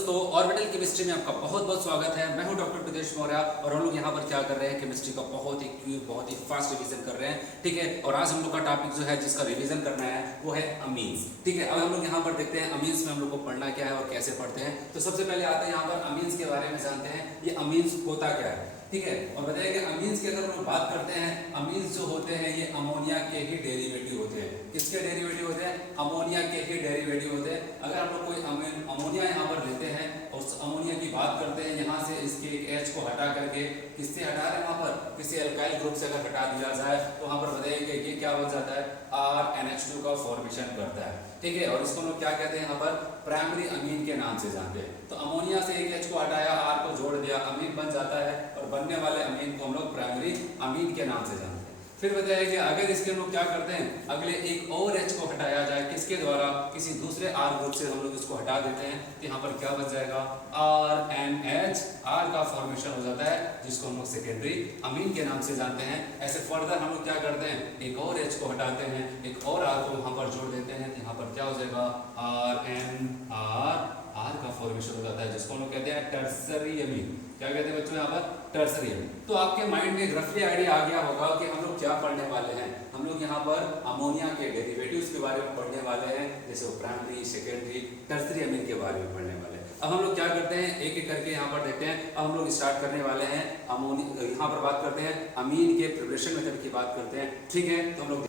दोस्तों, orbital chemistry में आपका बहुत बहुत स्वागत है। मैं हूं डॉक्टर प्रदेश मौर्य और हम लोग यहाँ पर क्या कर रहे हैं, केमिस्ट्री का बहुत ही फास्ट रिवीजन कर रहे हैं। ठीक है, और आज हम लोग का टॉपिक जो है जिसका रिवीजन करना है वो है अमीन्स। ठीक है, अब हम लोग यहाँ पर देखते हैं अमीन्स में हम लोग को पढ़ना क्या है और कैसे पढ़ते हैं। तो सबसे पहले आते हैं यहाँ पर अमीन्स के बारे में जानते हैं, ये अमीन्स होता क्या है। ठीक है, और बताइए कि अमीन्स की अगर हम लोग बात करते हैं, अमीन्स जो होते हैं ये अमोनिया के ही डेरिवेटिव होते हैं। किसके डेरिवेटिव होते हैं? अमोनिया के ही डेरिवेटिव होते हैं। अगर हम लोग कोई अमोनिया यहाँ पर लेते हैं और उस अमोनिया की बात करते हैं, यहाँ से इसके एक H को हटा करके किससे हटा रहे हैं, वहाँ पर किसी अल्काइल ग्रुप से अगर हटा दिया जाए तो वहाँ पर बताइए कि ये क्या बन जाता है, RNH2 का फॉर्मेशन करता है। ठीक है, और इसको हम लोग क्या कहते हैं, यहाँ पर प्राइमरी अमीन के नाम से जानते हैं। तो अमोनिया से एक H को हटाया, R को जोड़ दिया, अमीन बन जाता है और बनने वाले अमीन को हम लोग प्राइमरी अमीन के नाम से जानते हैं। फिर बताया कि अगर इसके हम लोग क्या करते हैं, अगले एक और H को हटाया जाए किसके द्वारा, किसी दूसरे R ग्रुप से हम लोग इसको हटा देते हैं, तो यहाँ पर क्या बच जाएगा, RNH, R का फॉर्मेशन हो जाता है जिसको हम लोग सेकेंडरी अमीन के नाम से जानते हैं। ऐसे फर्दर हम लोग क्या करते हैं, एक और H को हटाते हैं, एक और R को वहाँ पर जोड़ देते हैं, तो यहाँ पर क्या हो जाएगा, RNR, R का फॉर्मेशन हो जाता है जिसको हम लोग कहते हैं टर्सरी अमीन। क्या कहते हैं बच्चों यहाँ पर, टर्सरी अमीन। तो आपके माइंड में रफली आइडिया आ गया होगा कि हम लोग क्या पढ़ने वाले हैं। हम लोग यहाँ पर अमोनिया के डेरिवेटिव्स के बारे में पढ़ने वाले हैं, जैसे वो प्राइमरी, सेकेंडरी, टर्सरी अमीन के बारे में पढ़ने वाले हैं। अब हम लोग क्या करते हैं, एक एक करके यहाँ पर देखते हैं। अब हम लोग स्टार्ट करने वाले हैं अमोनिया, यहाँ पर बात करते हैं अमीन के प्रिपरेशन मेथड की बात करते हैं। ठीक है, तो हम लोग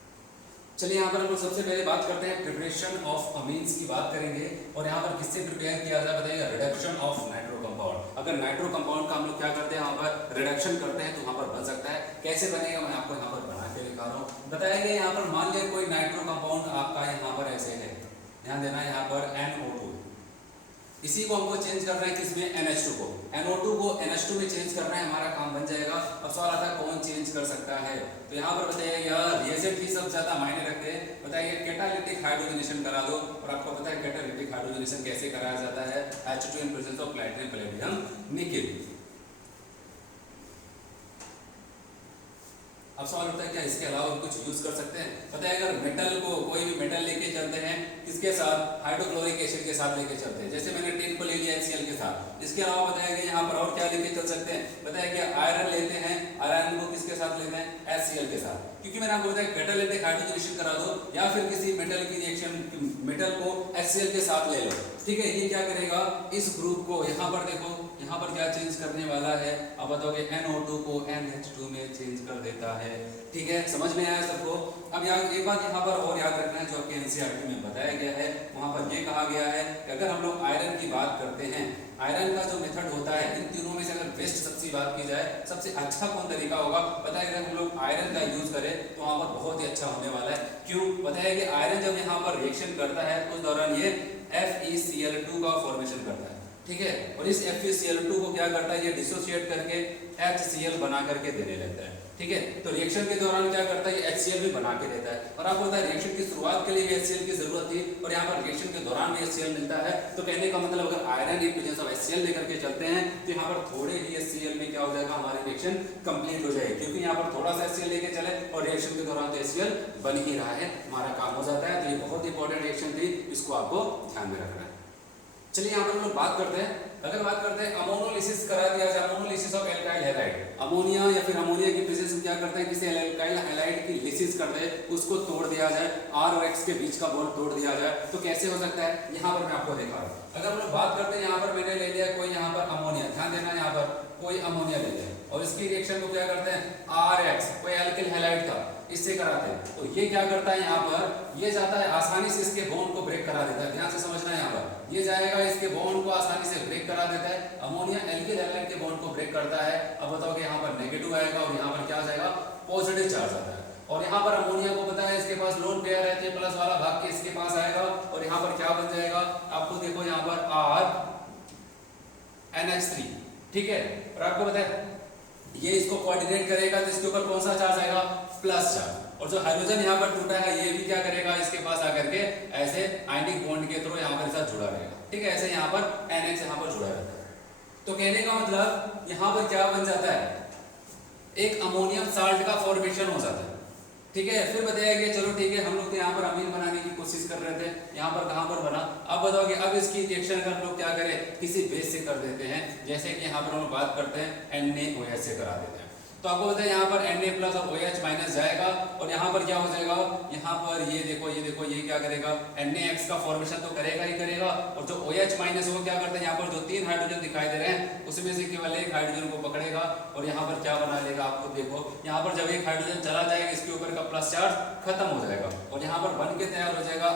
चलिए यहाँ पर हम लोग सबसे पहले बात करते हैं प्रिपरेशन ऑफ अमीन्स की बात करेंगे। और यहाँ पर किससे प्रिपेयर किया जाए, बताइएगा, रिडक्शन ऑफ नाइट्रो कंपाउंड। अगर नाइट्रो कंपाउंड का हम लोग क्या करते हैं, यहाँ पर रिडक्शन करते हैं तो वहाँ पर बन सकता है। कैसे बनेगा, मैं आपको यहाँ पर बना के दिखा रहा हूँ। बताया गया यहाँ पर मान लिया कोई नाइट्रो कंपाउंड आपका यहाँ पर ऐसे है, ध्यान देना, यहाँ पर NO2, इसी को हमको चेंज करना है किसमें, NH2 को। NO2 को NH2 में चेंज करना है, हमारा काम बन जाएगा। अब सवाल आता है कौन चेंज कर सकता है, तो यहाँ पर बताइएगा रिएजेंट ही सब ज्यादा मायने रखते हैं। बताइए कैटालिटिक हाइड्रोजनेशन करा दो, और आपको पता है कैटालिटिक हाइड्रोजनेशन कैसे कराया जाता है, H2 in presence of platinum, palladium, nickel. अब सवाल उठता है क्या इसके अलावा कुछ यूज कर सकते हैं। पता है अगर मेटल को, कोई भी मेटल लेके चलते हैं किसके साथ, हाइड्रोक्लोरिक एसिड के साथ लेके चलते हैं। जैसे मैंने टिन को ले लिया HCl के साथ। इसके अलावा बताया गया यहाँ पर और क्या लेके चल सकते हैं, बताया गया आयरन लेते हैं, आयरन को किसके साथ लेते हैं, HCl के साथ। क्योंकि मैंने आपको बताया कैटालिटिक हाइड्रोजनेशन करा दो या फिर किसी मेटल की रिएक्शन, मेटल को HCl के साथ ले लो। ठीक है, ये क्या करेगा, इस ग्रुप को यहाँ पर देखो, यहाँ पर क्या चेंज करने वाला है, अब बताओगे NO2 को NH2 में चेंज कर देता है। ठीक है, समझ में आया सबको। अब यहाँ एक बात यहाँ पर और याद रखना है जो आपके NCERT में बताया गया है, वहाँ पर ये कहा गया है कि अगर हम लोग आयरन की बात करते हैं, आयरन का जो मेथड होता है, इन तीनों में से अगर बेस्ट सबसे बात की जाए, सबसे अच्छा कौन तरीका होगा, बताया अगर हम लोग आयरन का यूज करें तो वहाँ पर बहुत ही अच्छा होने वाला है। क्यों, बताया कि आयरन जब यहाँ पर रिएक्शन करता है उस दौरान ये FeCl2 का फॉर्मेशन करता है। ठीक है, और इस FeCl2 को क्या करता है, ये डिसोसिएट करके HCl बना करके देने लगता है। ठीक है, तो रिएक्शन के दौरान क्या करता है, ये HCl भी बना के देता है। और आपको पता है रिएक्शन की शुरुआत के लिए भी HCl की जरूरत थी, और यहाँ पर रिएक्शन के दौरान भी HCl मिलता है। तो कहने का मतलब अगर iron in presence of HCl लेकर के चलते हैं तो यहाँ पर थोड़े ही HCl में क्या हो जाएगा, हमारी रिएक्शन कंप्लीट हो जाएगी। क्योंकि यहाँ पर थोड़ा सा HCl लेके चले और रिएक्शन के दौरान तो HCl बन ही रहा है, हमारा काम हो जाता है। तो ये बहुत इंपॉर्टेंट रिएक्शन थी, इसको आपको ध्यान में रखना है। चलिए यहाँ पर हम लोग बात करते हैं, अगर बात करते हैं अमोनोलिसिस करा दिया जाए, ammonolysis of alkyl halide. Ammonia या फिर अमोनिया की प्रेजेंस में क्या करते हैं, किसी एल्काइल हैलाइड की लिसिस करते हैं, उसको तोड़ दिया जाए, R और X के बीच का बॉन्ड तोड़ दिया जाए, तो कैसे हो सकता है, यहाँ पर मैं आपको दिखा रहा हूँ। अगर हम लोग बात करते हैं, यहाँ पर मैंने ले लिया कोई यहाँ पर अमोनिया, ध्यान देना, यहाँ पर कोई अमोनिया ले लिया और इसकी रिएक्शन को क्या करते हैं, RX, कोई एल्काइल हैलाइड था, इससे कराते हैं, तो ये क्या करता है, यहाँ पर ये जाता है आसानी से इसके बॉन्ड को ब्रेक करा देता है। ध्यान से समझना है, यहाँ पर ये जाएगा, इसके बॉन्ड को आसानी से ब्रेक करा देता है। अमोनिया एल्काइल हैलाइड के बॉन्ड को ब्रेक करता है। अब बताओ कि यहाँ पर नेगेटिव आएगा और यहाँ पर क्या आ जाएगा, पॉजिटिव चार्ज आता है। और यहाँ पर अमोनिया को पता है इसके पास लोन पेयर है, तो प्लस वाला भाग के इसके पास आएगा और यहाँ पर क्या बन जाएगा, आपको देखो यहाँ पर RNH3। ठीक है, और आपको पता है ये इसको कोऑर्डिनेट करेगा तो इसके ऊपर कौन सा चार्ज आएगा, प्लस चार्ज। और जो हाइड्रोजन यहाँ पर टूटा है ये भी क्या करेगा, इसके पास आकर के ऐसे आयनिक बॉन्ड के थ्रू यहाँ पर साथ जुड़ा रहेगा। ठीक है, ऐसे यहाँ पर NH यहाँ पर जुड़ा रहता है। तो कहने का मतलब यहाँ पर क्या बन जाता है, एक अमोनियम साल्ट का फॉर्मेशन हो जाता है। ठीक है, फिर बताया गया चलो ठीक है, हम लोग यहाँ पर अमीन बनाने की कोशिश कर रहे थे, यहाँ पर कहाँ पर बना। अब बताओ कि अब इसकी रिएक्शन अगर हम लोग क्या करें, किसी बेस से कर देते हैं, जैसे कि यहाँ पर हम बात करते हैं NaOH से करा देते हैं। तो आपको पता है यहाँ पर Na प्लस और OH माइनस जाएगा और यहाँ पर क्या हो जाएगा, यहाँ पर ये देखो ये क्या करेगा, NaX का फॉर्मेशन तो करेगा ही करेगा, और जो OH माइनस वो क्या करते हैं, यहाँ पर जो 3 हाइड्रोजन दिखाई दे रहे हैं उसमें से केवल एक हाइड्रोजन को पकड़ेगा और यहाँ पर क्या बना लेगा, आपको देखो यहाँ पर जब एक हाइड्रोजन चला जाएगा इसके ऊपर का प्लस चार्ज खत्म हो जाएगा और यहाँ पर बन के तैयार हो जाएगा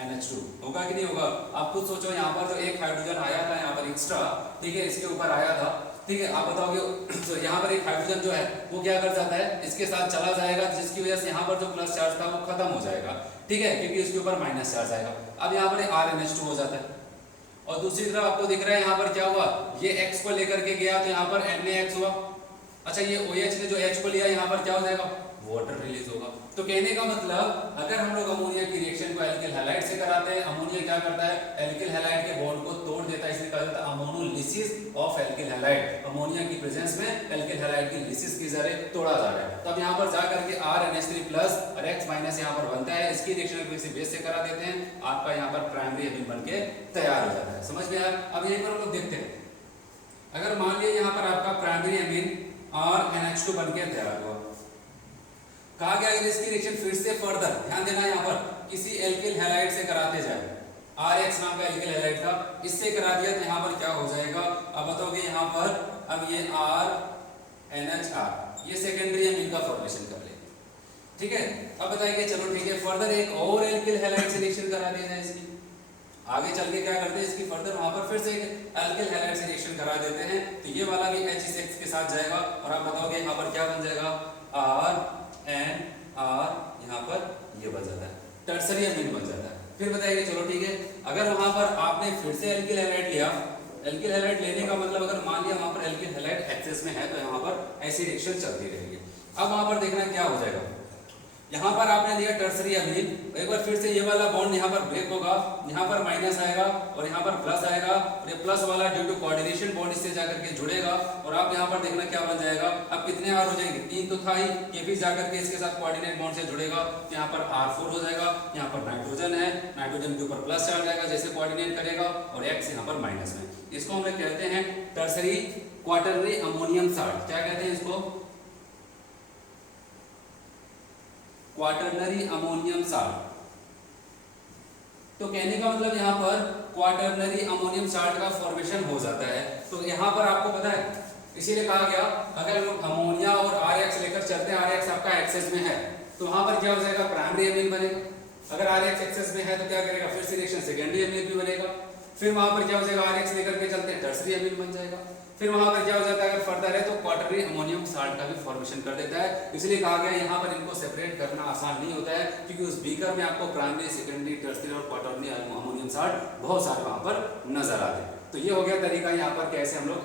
RNH2। होगा कि नहीं होगा? आप खुद सोचो, यहाँ पर जो एक हाइड्रोजन आया था यहाँ पर एक्स्ट्रा, ठीक है, इसके ऊपर आया था, ठीक है, आप बताओगे तो यहाँ पर एक हाइड्रोजन जो है वो क्या कर जाता है, इसके साथ चला जाएगा, जिसकी वजह से यहाँ पर जो प्लस चार्ज था वो खत्म हो जाएगा, ठीक है, क्योंकि इसके ऊपर माइनस चार्ज आएगा। अब यहाँ पर RNH2 हो जाता है और दूसरी तरफ आपको दिख रहा है यहाँ पर क्या हुआ, ये X को लेकर के गया तो यहाँ पर NaX हुआ। अच्छा, ये OH ने जो H को लिया, यहाँ पर क्या हो जाएगा, वाटर रिलीज होगा। तो कहने का मतलब अगर हम लोग अमोनिया की रिएक्शन को एल्किल हैलाइड से कराते हैं, अमोनिया क्या करता है, एल्किल हैलाइड के बॉन्ड को तोड़ देता है, इसलिए कहा जाता है ammonolysis of alkyl halide. Ammonia की प्रेजेंस में एल्किल हैलाइड की लिसिस की जरिए तोड़ा जा रहा है। तो अब यहाँ पर जा करके RNH3 प्लस और X माइनस यहाँ पर बनता है, इसकी रिएक्शन को किसी बेस से करा देते हैं, आपका यहाँ पर प्राइमरी एमीन बनके तैयार हो जाता है। समझ में आया? अब यहीं पर हम लोग देखते हैं, अगर मान लिया यहाँ पर आपका प्राइमरी एमीन RNH2 बनके तैयार हुआ, कहा गया कि इसकी रिएक्शन फिर से फर्दर, ध्यान देना यहाँ पर, किसी एल्किल हैलाइड से कराते जाए, RX नाम का एल्किल हैलाइड था, इससे करा दिया तो यहाँ पर क्या हो जाएगा, अब बताओगे यहाँ पर, अब ये RNHR ये सेकेंडरी एमीन का फॉर्मेशन कर ले, ठीक है। अब बताइए चलो ठीक है, फर्दर एक और एल्किल हैलाइड से रिएक्शन करा दिया जाए इसकी, आगे चल के क्या करते हैं, इसकी फर्दर वहां पर फिर से एल्किल हैलाइड से रिएक्शन करा देते हैं, तो ये वाला भी H6 के साथ जाएगा और आप बताओगे यहाँ पर क्या बन जाएगा, RNR, यहाँ पर ये बन जाता है, टर्सरी एमीन बन जाता है। फिर बताइए चलो ठीक है, अगर वहां पर आपने फिर से एल्किल हैलाइड लिया, एल्किल हैलाइड लेने का मतलब अगर मान लिया वहां पर एल्किल हैलाइड एक्सेस में है तो यहाँ पर ऐसी रिएक्शन चलती रहेगी। अब वहां पर देखना क्या हो जाएगा, यहाँ पर आपने लिया टर्सरी एमीन, एक बार फिर से ये वाला बॉन्ड यहाँ पर ब्रेक होगा, यहाँ पर माइनस आएगा और यहाँ पर प्लस आएगा, और ये प्लस वाला ड्यू टू कोऑर्डिनेशन बॉन्ड इससे जाकर के जुड़ेगा और आप यहाँ पर देखना क्या बन जाएगा, अब कितने R हो जाएंगे, 3 तो था ही, ये भी जाकर के इसके साथ कोऑर्डिनेट बॉन्ड से जुड़ेगा तो यहाँ पर R4 हो जाएगा। यहाँ पर नाइट्रोजन है, नाइट्रोजन के ऊपर प्लस चार्ज आएगा जैसे कोऑर्डिनेट करेगा और X यहाँ पर माइनस में, इसको हम लोग कहते हैं टर्सरी क्वाटरनरी अमोनियम साल्ट। क्या कहते हैं इसको, क्वाटरनरी अमोनियम साल्ट। तो कहने का मतलब यहाँ पर क्वाटरनरी अमोनियम साल्ट का फॉर्मेशन हो जाता है। तो यहाँ पर आपको पता है, इसीलिए कहा गया अगर हम लोग अमोनिया और RX लेकर चलते हैं, RX आपका एक्सेस में है तो वहां पर क्या हो जाएगा, प्राइमरी एमीन बनेगा। अगर RX एक्सेस में है तो क्या करेगा, फिर से रिएक्शन सेकेंडरी एमीन भी बनेगा। फिर वहां पर क्या हो जाएगा, RX लेकर के चलते हैं टर्सरी एमीन बन जाएगा। फिर वहां पर क्या हो जाता है, अगर फर्दर है तो क्वाटरनरी अमोनियम साल्ट का भी फॉर्मेशन कर देता है। इसलिए कहा गया यहाँ पर इनको सेपरेट करना आसान नहीं होता है, क्योंकि उस बीकर में आपको प्राइमरी, सेकेंडरी, टर्सरी और क्वाटरनरी अमोनियम साल्ट बहुत सारे वहां पर नजर आते हैं। तो ये हो गया तरीका यहाँ पर कैसे हम लोग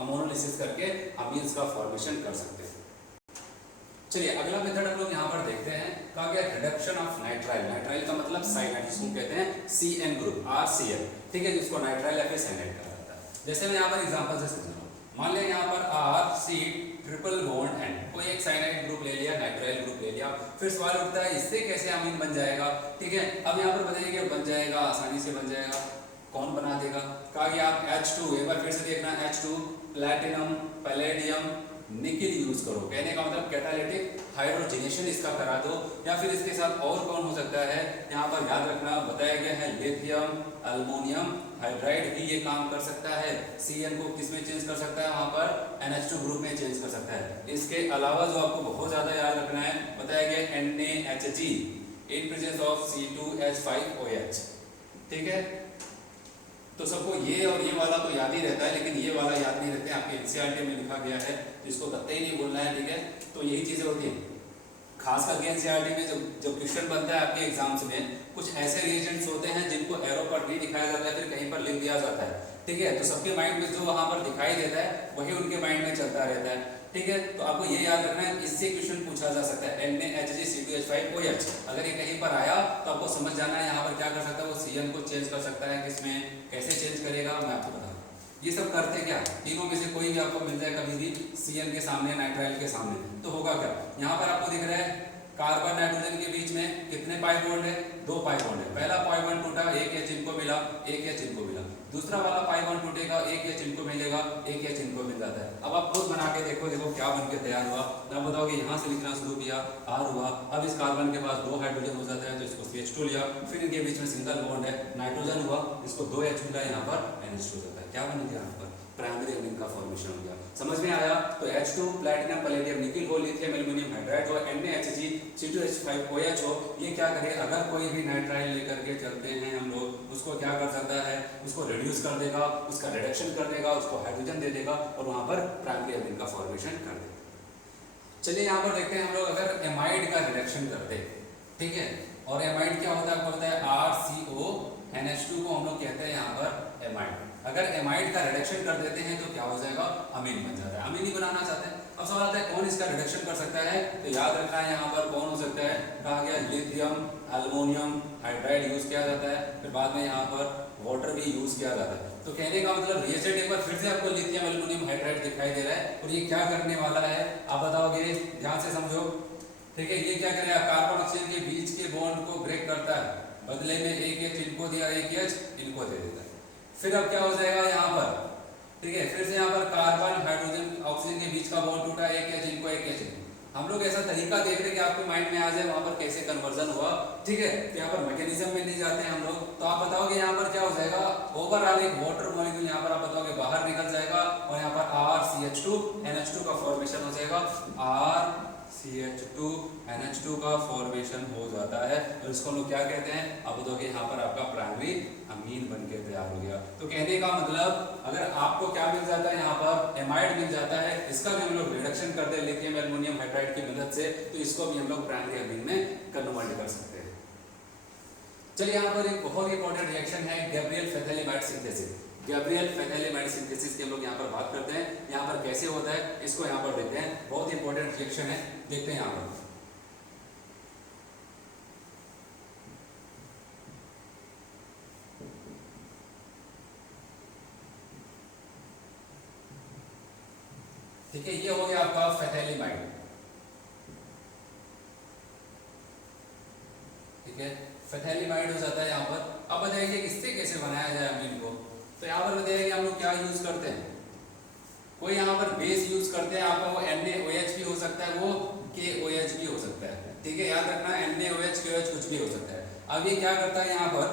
अमोनोलिसिस करके अमीन्स का फॉर्मेशन कर सकते हैं। चलिए अगला मेथड हम लोग यहाँ पर देखते हैं, कहा गया रिडक्शन ऑफ नाइट्राइल। नाइट्राइल का मतलब साइनाइड, जिसको कहते हैं CN ग्रुप, RCN, ठीक है, जिसको नाइट्राइल या फिर साइनाइड कहा जाता है। जैसे मैं यहाँ पर एग्जांपल से समझा, मान लिया यहाँ पर RC ट्रिपल बॉन्ड N, कोई एक साइनाइड ग्रुप ले लिया, नाइट्राइल ग्रुप ले लिया, फिर सवाल उठता है इससे कैसे अमीन बन जाएगा, ठीक है। अब यहाँ पर बताइए कि बन जाएगा, आसानी से बन जाएगा, कौन बना देगा, कहा गया आप H2, एक बार फिर से देखना, H2 platinum, palladium, nickel use करो। कहने का मतलब कैटालिटिक हाइड्रोजनेशन इसका करा दो, या फिर इसके साथ और कौन हो सकता है, यहाँ पर याद रखना बताया गया है लिथियम, अल्मोनियम हाइड्राइड भी ये काम कर सकता है। CN को किस में चेंज कर सकता है, वहां पर NH2 ग्रुप में चेंज कर सकता है। इसके अलावा जो आपको बहुत ज्यादा याद रखना है, बताया गया NaHG in presence of C2H5OH, ठीक है। तो सबको ये और ये वाला तो याद ही रहता है, लेकिन ये वाला याद नहीं रहता है, आपके NCERT में लिखा गया है, जिसको कतई नहीं भूलना है, ठीक है। तो यही चीजें होती हैं, खास करके NCERT में जब क्वेश्चन बनता है आपके एग्जाम्स में, कुछ ऐसे रिएजेंट्स होते हैं जिनको एरो पर नहीं दिखाया जाता है, फिर कहीं पर लिख दिया जाता है, ठीक है। तो सबके माइंड में जो वहां पर दिखाई देता है वही उनके माइंड में चलता रहता है, ठीक है। तो आपको ये याद रखना है, इससे क्वेश्चन पूछा जा सकता है NaHG C2H5OH। अगर ये कहीं पर आया तो आपको समझ जाना है यहाँ पर क्या कर सकता है, वो CN को चेंज कर सकता है, किसमें कैसे चेंज करेगा मैं आपको बता। ये सब करते क्या, तीनों में से कोई भी आपको मिल जाए कभी भी CN के सामने, नाइट्राइल के सामने, तो होगा क्या, यहाँ पर आपको दिख रहा है कार्बन नाइट्रोजन के बीच में कितने पाई बॉन्ड है, 2 पाई बॉन्ड है। पहला पाई बॉन्ड टूटा, एक H इनको मिला, एक H इनको मिला। दूसरा वाला पाई बॉन्ड टूटेगा, एक एच इनको मिलेगा, एक एच इनको मिल जाता है। अब आप खुद बना के देखो, देखो क्या बन के तैयार हुआ। मैं बताओ कि यहाँ से लिखना शुरू किया, आर हुआ। अब इस कार्बन के पास 2 हाइड्रोजन हो जाता है तो इसको CH2 लिया, फिर इनके बीच में सिंगल बॉन्ड है, नाइट्रोजन हुआ, इसको 2 H मिला, यहाँ पर NH2 हो जाता है। क्या बन गया यहाँ पर? प्राइमरी अमीन का फॉर्मेशन हो गया। समझ में आया? तो H2 प्लैटिनम पैलेडियम निकल हो, लिथियम एल्युमिनियम हाइड्राइड हो, NaHg C2H5OH हो, ये क्या करे, अगर कोई भी नाइट्राइल लेकर के चलते हैं हम लोग, उसको क्या कर सकता है, उसको रिड्यूस कर देगा, उसका रिडक्शन कर देगा, उसको हाइड्रोजन दे देगा और वहां पर प्राइमरी अमीन का फॉर्मेशन कर देगा। चलिए यहाँ पर देखते हैं हम लोग अगर एमाइड का रिडक्शन करते हैं, ठीक है, और एमाइड क्या होता है आपको पता है, RCONH2 को हम लोग कहते हैं यहाँ पर एमाइड। अगर एमाइड का रिडक्शन कर देते हैं तो क्या हो जाएगा, अमीन बन जाता है। अमीन ही बनाना चाहते हैं। अब सवाल आता है कौन इसका रिडक्शन कर सकता है, तो याद रखना है यहाँ पर कौन हो सकता है, कहा गया लिथियम एल्युमिनियम हाइड्राइड यूज किया जाता है, फिर बाद में यहाँ पर वाटर भी यूज किया जाता है। तो कहने का मतलब रिएजेंट एक बार फिर से आपको लिथियम एल्युमिनियम हाइड्राइड दिखाई दे रहा है, और ये क्या करने वाला है आप बताओगे, ध्यान से समझो, ठीक है। ये क्या करेगा, कार्बन ऑक्सीजन के बीच के बॉन्ड को ब्रेक करता है, बदले में एक एच इनको दिया, एक एच इनको दे देता है। फिर अब क्या हो जाएगा यहाँ पर, ठीक है, फिर से यहाँ पर कार्बन हाइड्रोजन ऑक्सीजन के बीच का बॉन्ड टूटा, एक एच इनको, एक एच इनको। हम लोग ऐसा तरीका देख रहे हैं कि आपके माइंड में आ जाए वहां पर कैसे कन्वर्जन हुआ, ठीक है। तो यहाँ पर मैकेनिज्म में नहीं जाते हैं हम लोग, तो आप बताओगे यहाँ पर क्या हो जाएगा, ओवरऑल एक वाटर मॉलिक्यूल यहाँ पर आप बताओगे बाहर निकल जाएगा, और यहाँ पर RCH2NH2 का फॉर्मेशन हो जाएगा, RCH2NH2 का फॉर्मेशन हो जाता है, और इसको हम लोग क्या कहते हैं, आप बताओगे यहाँ पर आपका प्राइमरी अमीन बन के तैयार हो गया। तो कहने का मतलब अगर आपको क्या मिल जाता है, यहाँ पर एमाइड मिल जाता है, इसका भी हम लोग रिडक्शन करते हैं लिथियम एल्युमिनियम हाइड्राइड की मदद से, तो इसको भी हम लोग प्राइमरी अमीन में कन्वर्ट कर सकते हैं। चलिए यहाँ पर एक बहुत इंपॉर्टेंट रिएक्शन है गैब्रियल फैथैलेमाइड सिंथेसिस। गैब्रियल फैथैलेमाइड सिंथेसिस की हम लोग यहाँ पर बात करते हैं, यहाँ पर कैसे होता है इसको यहाँ पर देखते हैं, बहुत इंपॉर्टेंट रिएक्शन है, देखते हैं यहाँ पर। ठीक है, ये हो गया आपका फैथैलेमाइड, ठीक है, फैथैलेमाइड हो जाता है यहाँ पर। अब बताइए इससे कैसे बनाया जाए अमीन को, तो यहाँ पर बताइए कि हम लोग क्या यूज करते हैं, कोई यहाँ पर बेस यूज करते हैं, आपका वो NaOH भी हो सकता है, वो KOH भी हो सकता है, ठीक है, याद रखना NaOH KOH कुछ भी हो सकता है। अब ये क्या करता है यहाँ पर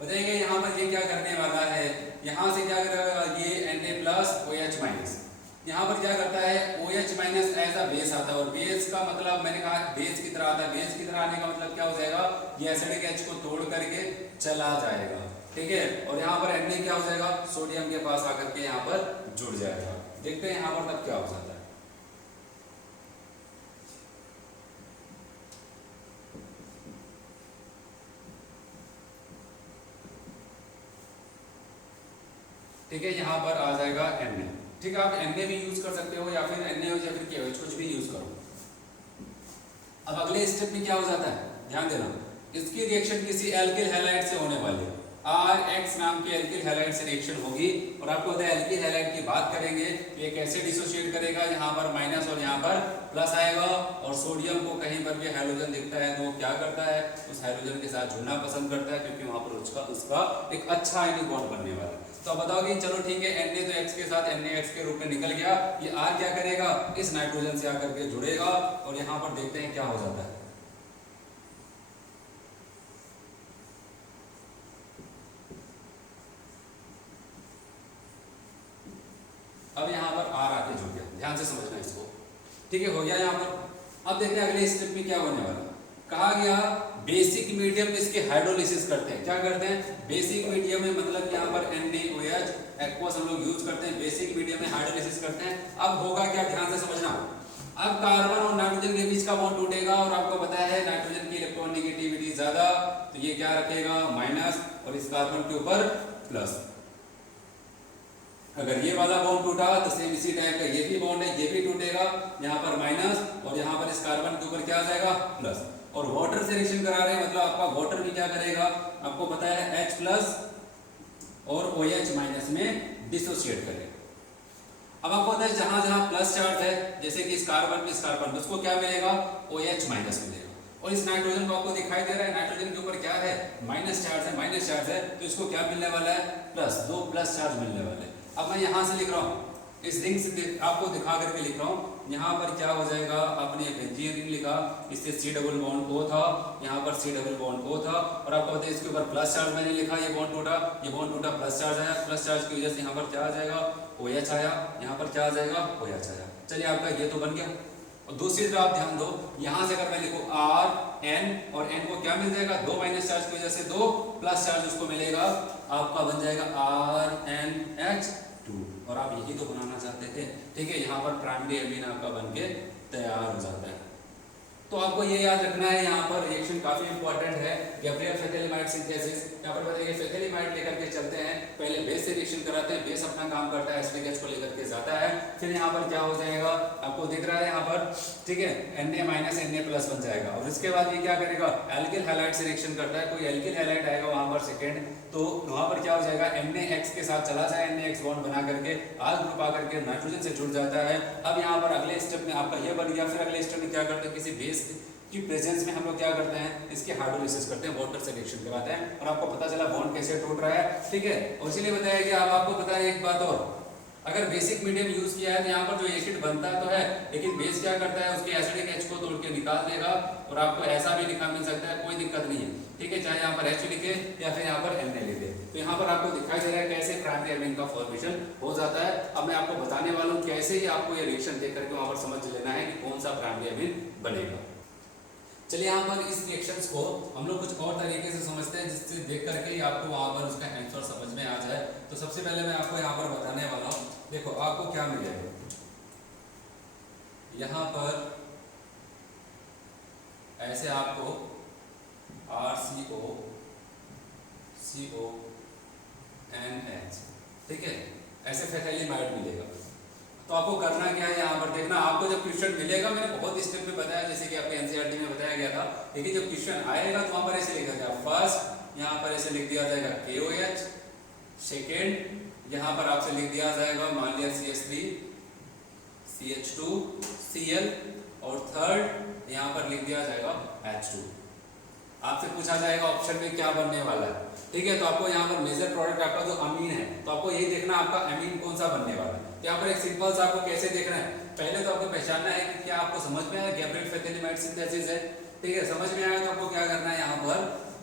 बताइए, यहाँ पर ये क्या करने वाला है, यहाँ से क्या करेगा, ये Na+OH-, यहाँ पर क्या करता है OH- एज अ बेस आता है, और बेस का मतलब मैंने कहा बेस की तरह आता है, बेस की तरह आने का मतलब क्या हो जाएगा, ये एसिडिक H को तोड़ करके चला जाएगा, ठीक है, और यहाँ पर Na क्या हो जाएगा, सोडियम के पास आकर के यहाँ पर जुड़ जाएगा। देखते हैं यहाँ पर तब क्या हो जाता है। ठीक है, यहाँ पर आ जाएगा Na, ठीक है, आप Na भी यूज कर सकते हो, या फिर NaOH या फिर KOH कुछ भी यूज करो। अब अगले स्टेप में क्या हो जाता है, ध्यान देना, इसकी रिएक्शन किसी एल्किल हैलाइड से होने वाली है, RX नाम के एल्किल हैलाइड से रिएक्शन होगी, और आपको पता है एल्किल हैलाइड की बात करेंगे तो ये कैसे डिसोशिएट करेगा, यहाँ पर माइनस और यहाँ पर प्लस आएगा, और सोडियम को कहीं पर भी हाइड्रोजन दिखता है तो वो क्या करता है, उस हाइड्रोजन के साथ जुड़ना पसंद करता है, क्योंकि वहां पर उसका एक अच्छा आयनिक बॉन्ड बनने वाला है। तो बताओगे चलो ठीक है, Na तो X के साथ NaX के रूप में निकल गया, ये R क्या करेगा, इस नाइट्रोजन से आकर के जुड़ेगा, और यहाँ पर देखते हैं क्या हो जाता है। अब यहाँ पर R आके जुड़ गया, ध्यान से समझना इसको, ठीक है, हो गया यहाँ पर। अब देखते हैं अगले स्टेप में क्या होने वाला, कहा गया बेसिक मीडियम में इसके हाइड्रोलिसिस करते हैं, क्या करते हैं, बेसिक मीडियम में मतलब यहाँ पर NaOH एक्वस हम लोग यूज करते हैं, बेसिक मीडियम में हाइड्रोलिसिस करते हैं। अब होगा क्या, ध्यान से समझना, अब कार्बन और नाइट्रोजन के बीच का बॉन्ड टूटेगा, और आपको पता है नाइट्रोजन की इलेक्ट्रॉन नेगेटिविटी ज्यादा, तो ये क्या रखेगा माइनस, और इस कार्बन के ऊपर प्लस। अगर ये वाला बॉन्ड टूटा तो सेम इसी टाइप का ये भी बॉन्ड है, ये भी टूटेगा, यहाँ पर माइनस, और यहाँ पर इस कार्बन के ऊपर क्या आ जाएगा प्लस, और वाटर से रिएक्शन करा रहे हैं मतलब आपका वाटर भी क्या करेगा, आपको पता है H+ और OH- में डिसोशिएट करेगा। अब आपको पता है जहां जहां प्लस चार्ज है, जैसे कि इस कार्बन में, उसको क्या मिलेगा, OH- मिलेगा, और इस नाइट्रोजन को आपको दिखाई दे रहा है, नाइट्रोजन के ऊपर क्या है, माइनस चार्ज है, तो इसको क्या मिलने वाला है, प्लस, 2 प्लस चार्ज मिलने वाले हैं। अब मैं यहाँ से लिख रहा हूँ, इस रिंग से आपको दिखा करके लिख रहा हूँ, यहाँ पर क्या हो जाएगा, आपने बेंजीन रिंग लिखा, इससे C डबल बॉन्ड O था, यहाँ पर C डबल बॉन्ड O था, और आपको पता है इसके ऊपर प्लस चार्ज मैंने लिखा, ये बॉन्ड टूटा, प्लस चार्ज आया, प्लस चार्ज की वजह से यहाँ पर क्या आ जाएगा, OH आया, यहाँ पर क्या आ जाएगा, OH आया। चलिए आपका ये तो बन गया। और दूसरी तरफ आप ध्यान दो, यहाँ से अगर मैं लिखूँ R N, और N को क्या मिल जाएगा, 2 माइनस चार्ज की वजह से 2 प्लस चार्ज उसको मिलेगा, आपका बन जाएगा RNH2, और आप यही तो बनाना चाहते थे, ठीक है। यहाँ पर प्राइमरी एमीन आपका बन के तैयार हो जाता है। तो आपको ये याद रखना है, यहाँ पर रिएक्शन काफी इंपॉर्टेंट है, गैब्रियल फेथेलिमाइड सिंथेसिस। यहाँ पर बताइए फेथेलिमाइड लेकर के चलते हैं, पहले बेस से रिएक्शन कराते हैं, बेस अपना काम करता है, एसिटिक एच को लेकर के जाता है, फिर यहाँ पर क्या हो जाएगा, आपको दिख रहा है यहाँ पर, ठीक है, Na माइनस Na प्लस बन जाएगा, और इसके बाद ये क्या करेगा, एल्किल हैलाइड से रिएक्शन करता है, कोई एल्किल हैलाइड आएगा वहां पर सेकेंड, तो वहां पर क्या हो जाएगा, NaX के साथ चला जाए, NaX बॉन्ड बना करके R ग्रुप आकर के नाइट्रोजन से जुड़ जाता है। अब यहाँ पर अगले स्टेप में आपका ये बन गया, फिर अगले स्टेप में क्या करते हैं, किसी बेस की प्रेजेंस में हम लोग क्या करते हैं, इसके हाइड्रोलिसिस करते हैं, वाटर से रिएक्शन कराते हैं, और आपको पता चला बॉन्ड कैसे टूट रहा है, ठीक है। और इसीलिए बताया कि अब आपको पता है एक बात और, अगर बेसिक मीडियम यूज किया है तो यहाँ पर जो एसिड बनता तो है, लेकिन बेस क्या करता है, उसके एसिडिक एच को तोड़ के निकाल देगा, और आपको ऐसा भी लिखा मिल सकता है, कोई दिक्कत नहीं है, ठीक है, चाहे यहाँ पर H लिखे या फिर यहाँ पर Na लिखे। तो यहाँ पर आपको दिखाई दे रहा है कैसे प्राइमरी एमीन का फॉर्मेशन हो जाता है। अब मैं आपको बताने वाला हूँ कैसे ही आपको ये रिएक्शन देख करके वहां पर समझ लेना है कि कौन सा प्राइमरी एमीन बनेगा। चलिए यहाँ पर इस रिएक्शंस को हम लोग कुछ और तरीके से समझते हैं, जिससे देख करके ही आपको वहां पर उसका आंसर समझ में आ जाए। तो सबसे पहले मैं आपको यहाँ पर बताने वाला हूँ, देखो आपको क्या मिलेगा, यहाँ पर ऐसे आपको RCOCONH, ठीक है, ऐसे फेथाइलिमाइड मिलेगा। तो आपको करना क्या है, यहाँ पर देखना, आपको जब क्वेश्चन मिलेगा, मैंने बहुत स्टेप में बताया, जैसे कि आपके एनसीईआरटी में बताया गया था, लेकिन जब क्वेश्चन आएगा तो वहां पर ऐसे लिखा जाएगा, फर्स्ट यहाँ पर ऐसे लिख दिया जाएगा KOH, सेकेंड यहाँ पर आपसे लिख दिया जाएगा मान लिया CH3 CH2 Cl, और थर्ड यहाँ पर लिख दिया जाएगा H2। आपसे पूछा जाएगा ऑप्शन में क्या बनने वाला है, ठीक है। तो आपको यहाँ पर मेजर प्रोडक्ट आपका जो अमीन है, तो आपको यही देखना आपका अमीन कौन सा बनने वाला है। यहाँ पर एक सिंपल सा आपको कैसे देखना है, पहले तो आपको पहचानना है कि क्या आपको समझ में आया, गैब्रियल फेथेलिमाइड सिंथेसिस है, ठीक है। समझ में आया तो आपको क्या करना है, यहाँ पर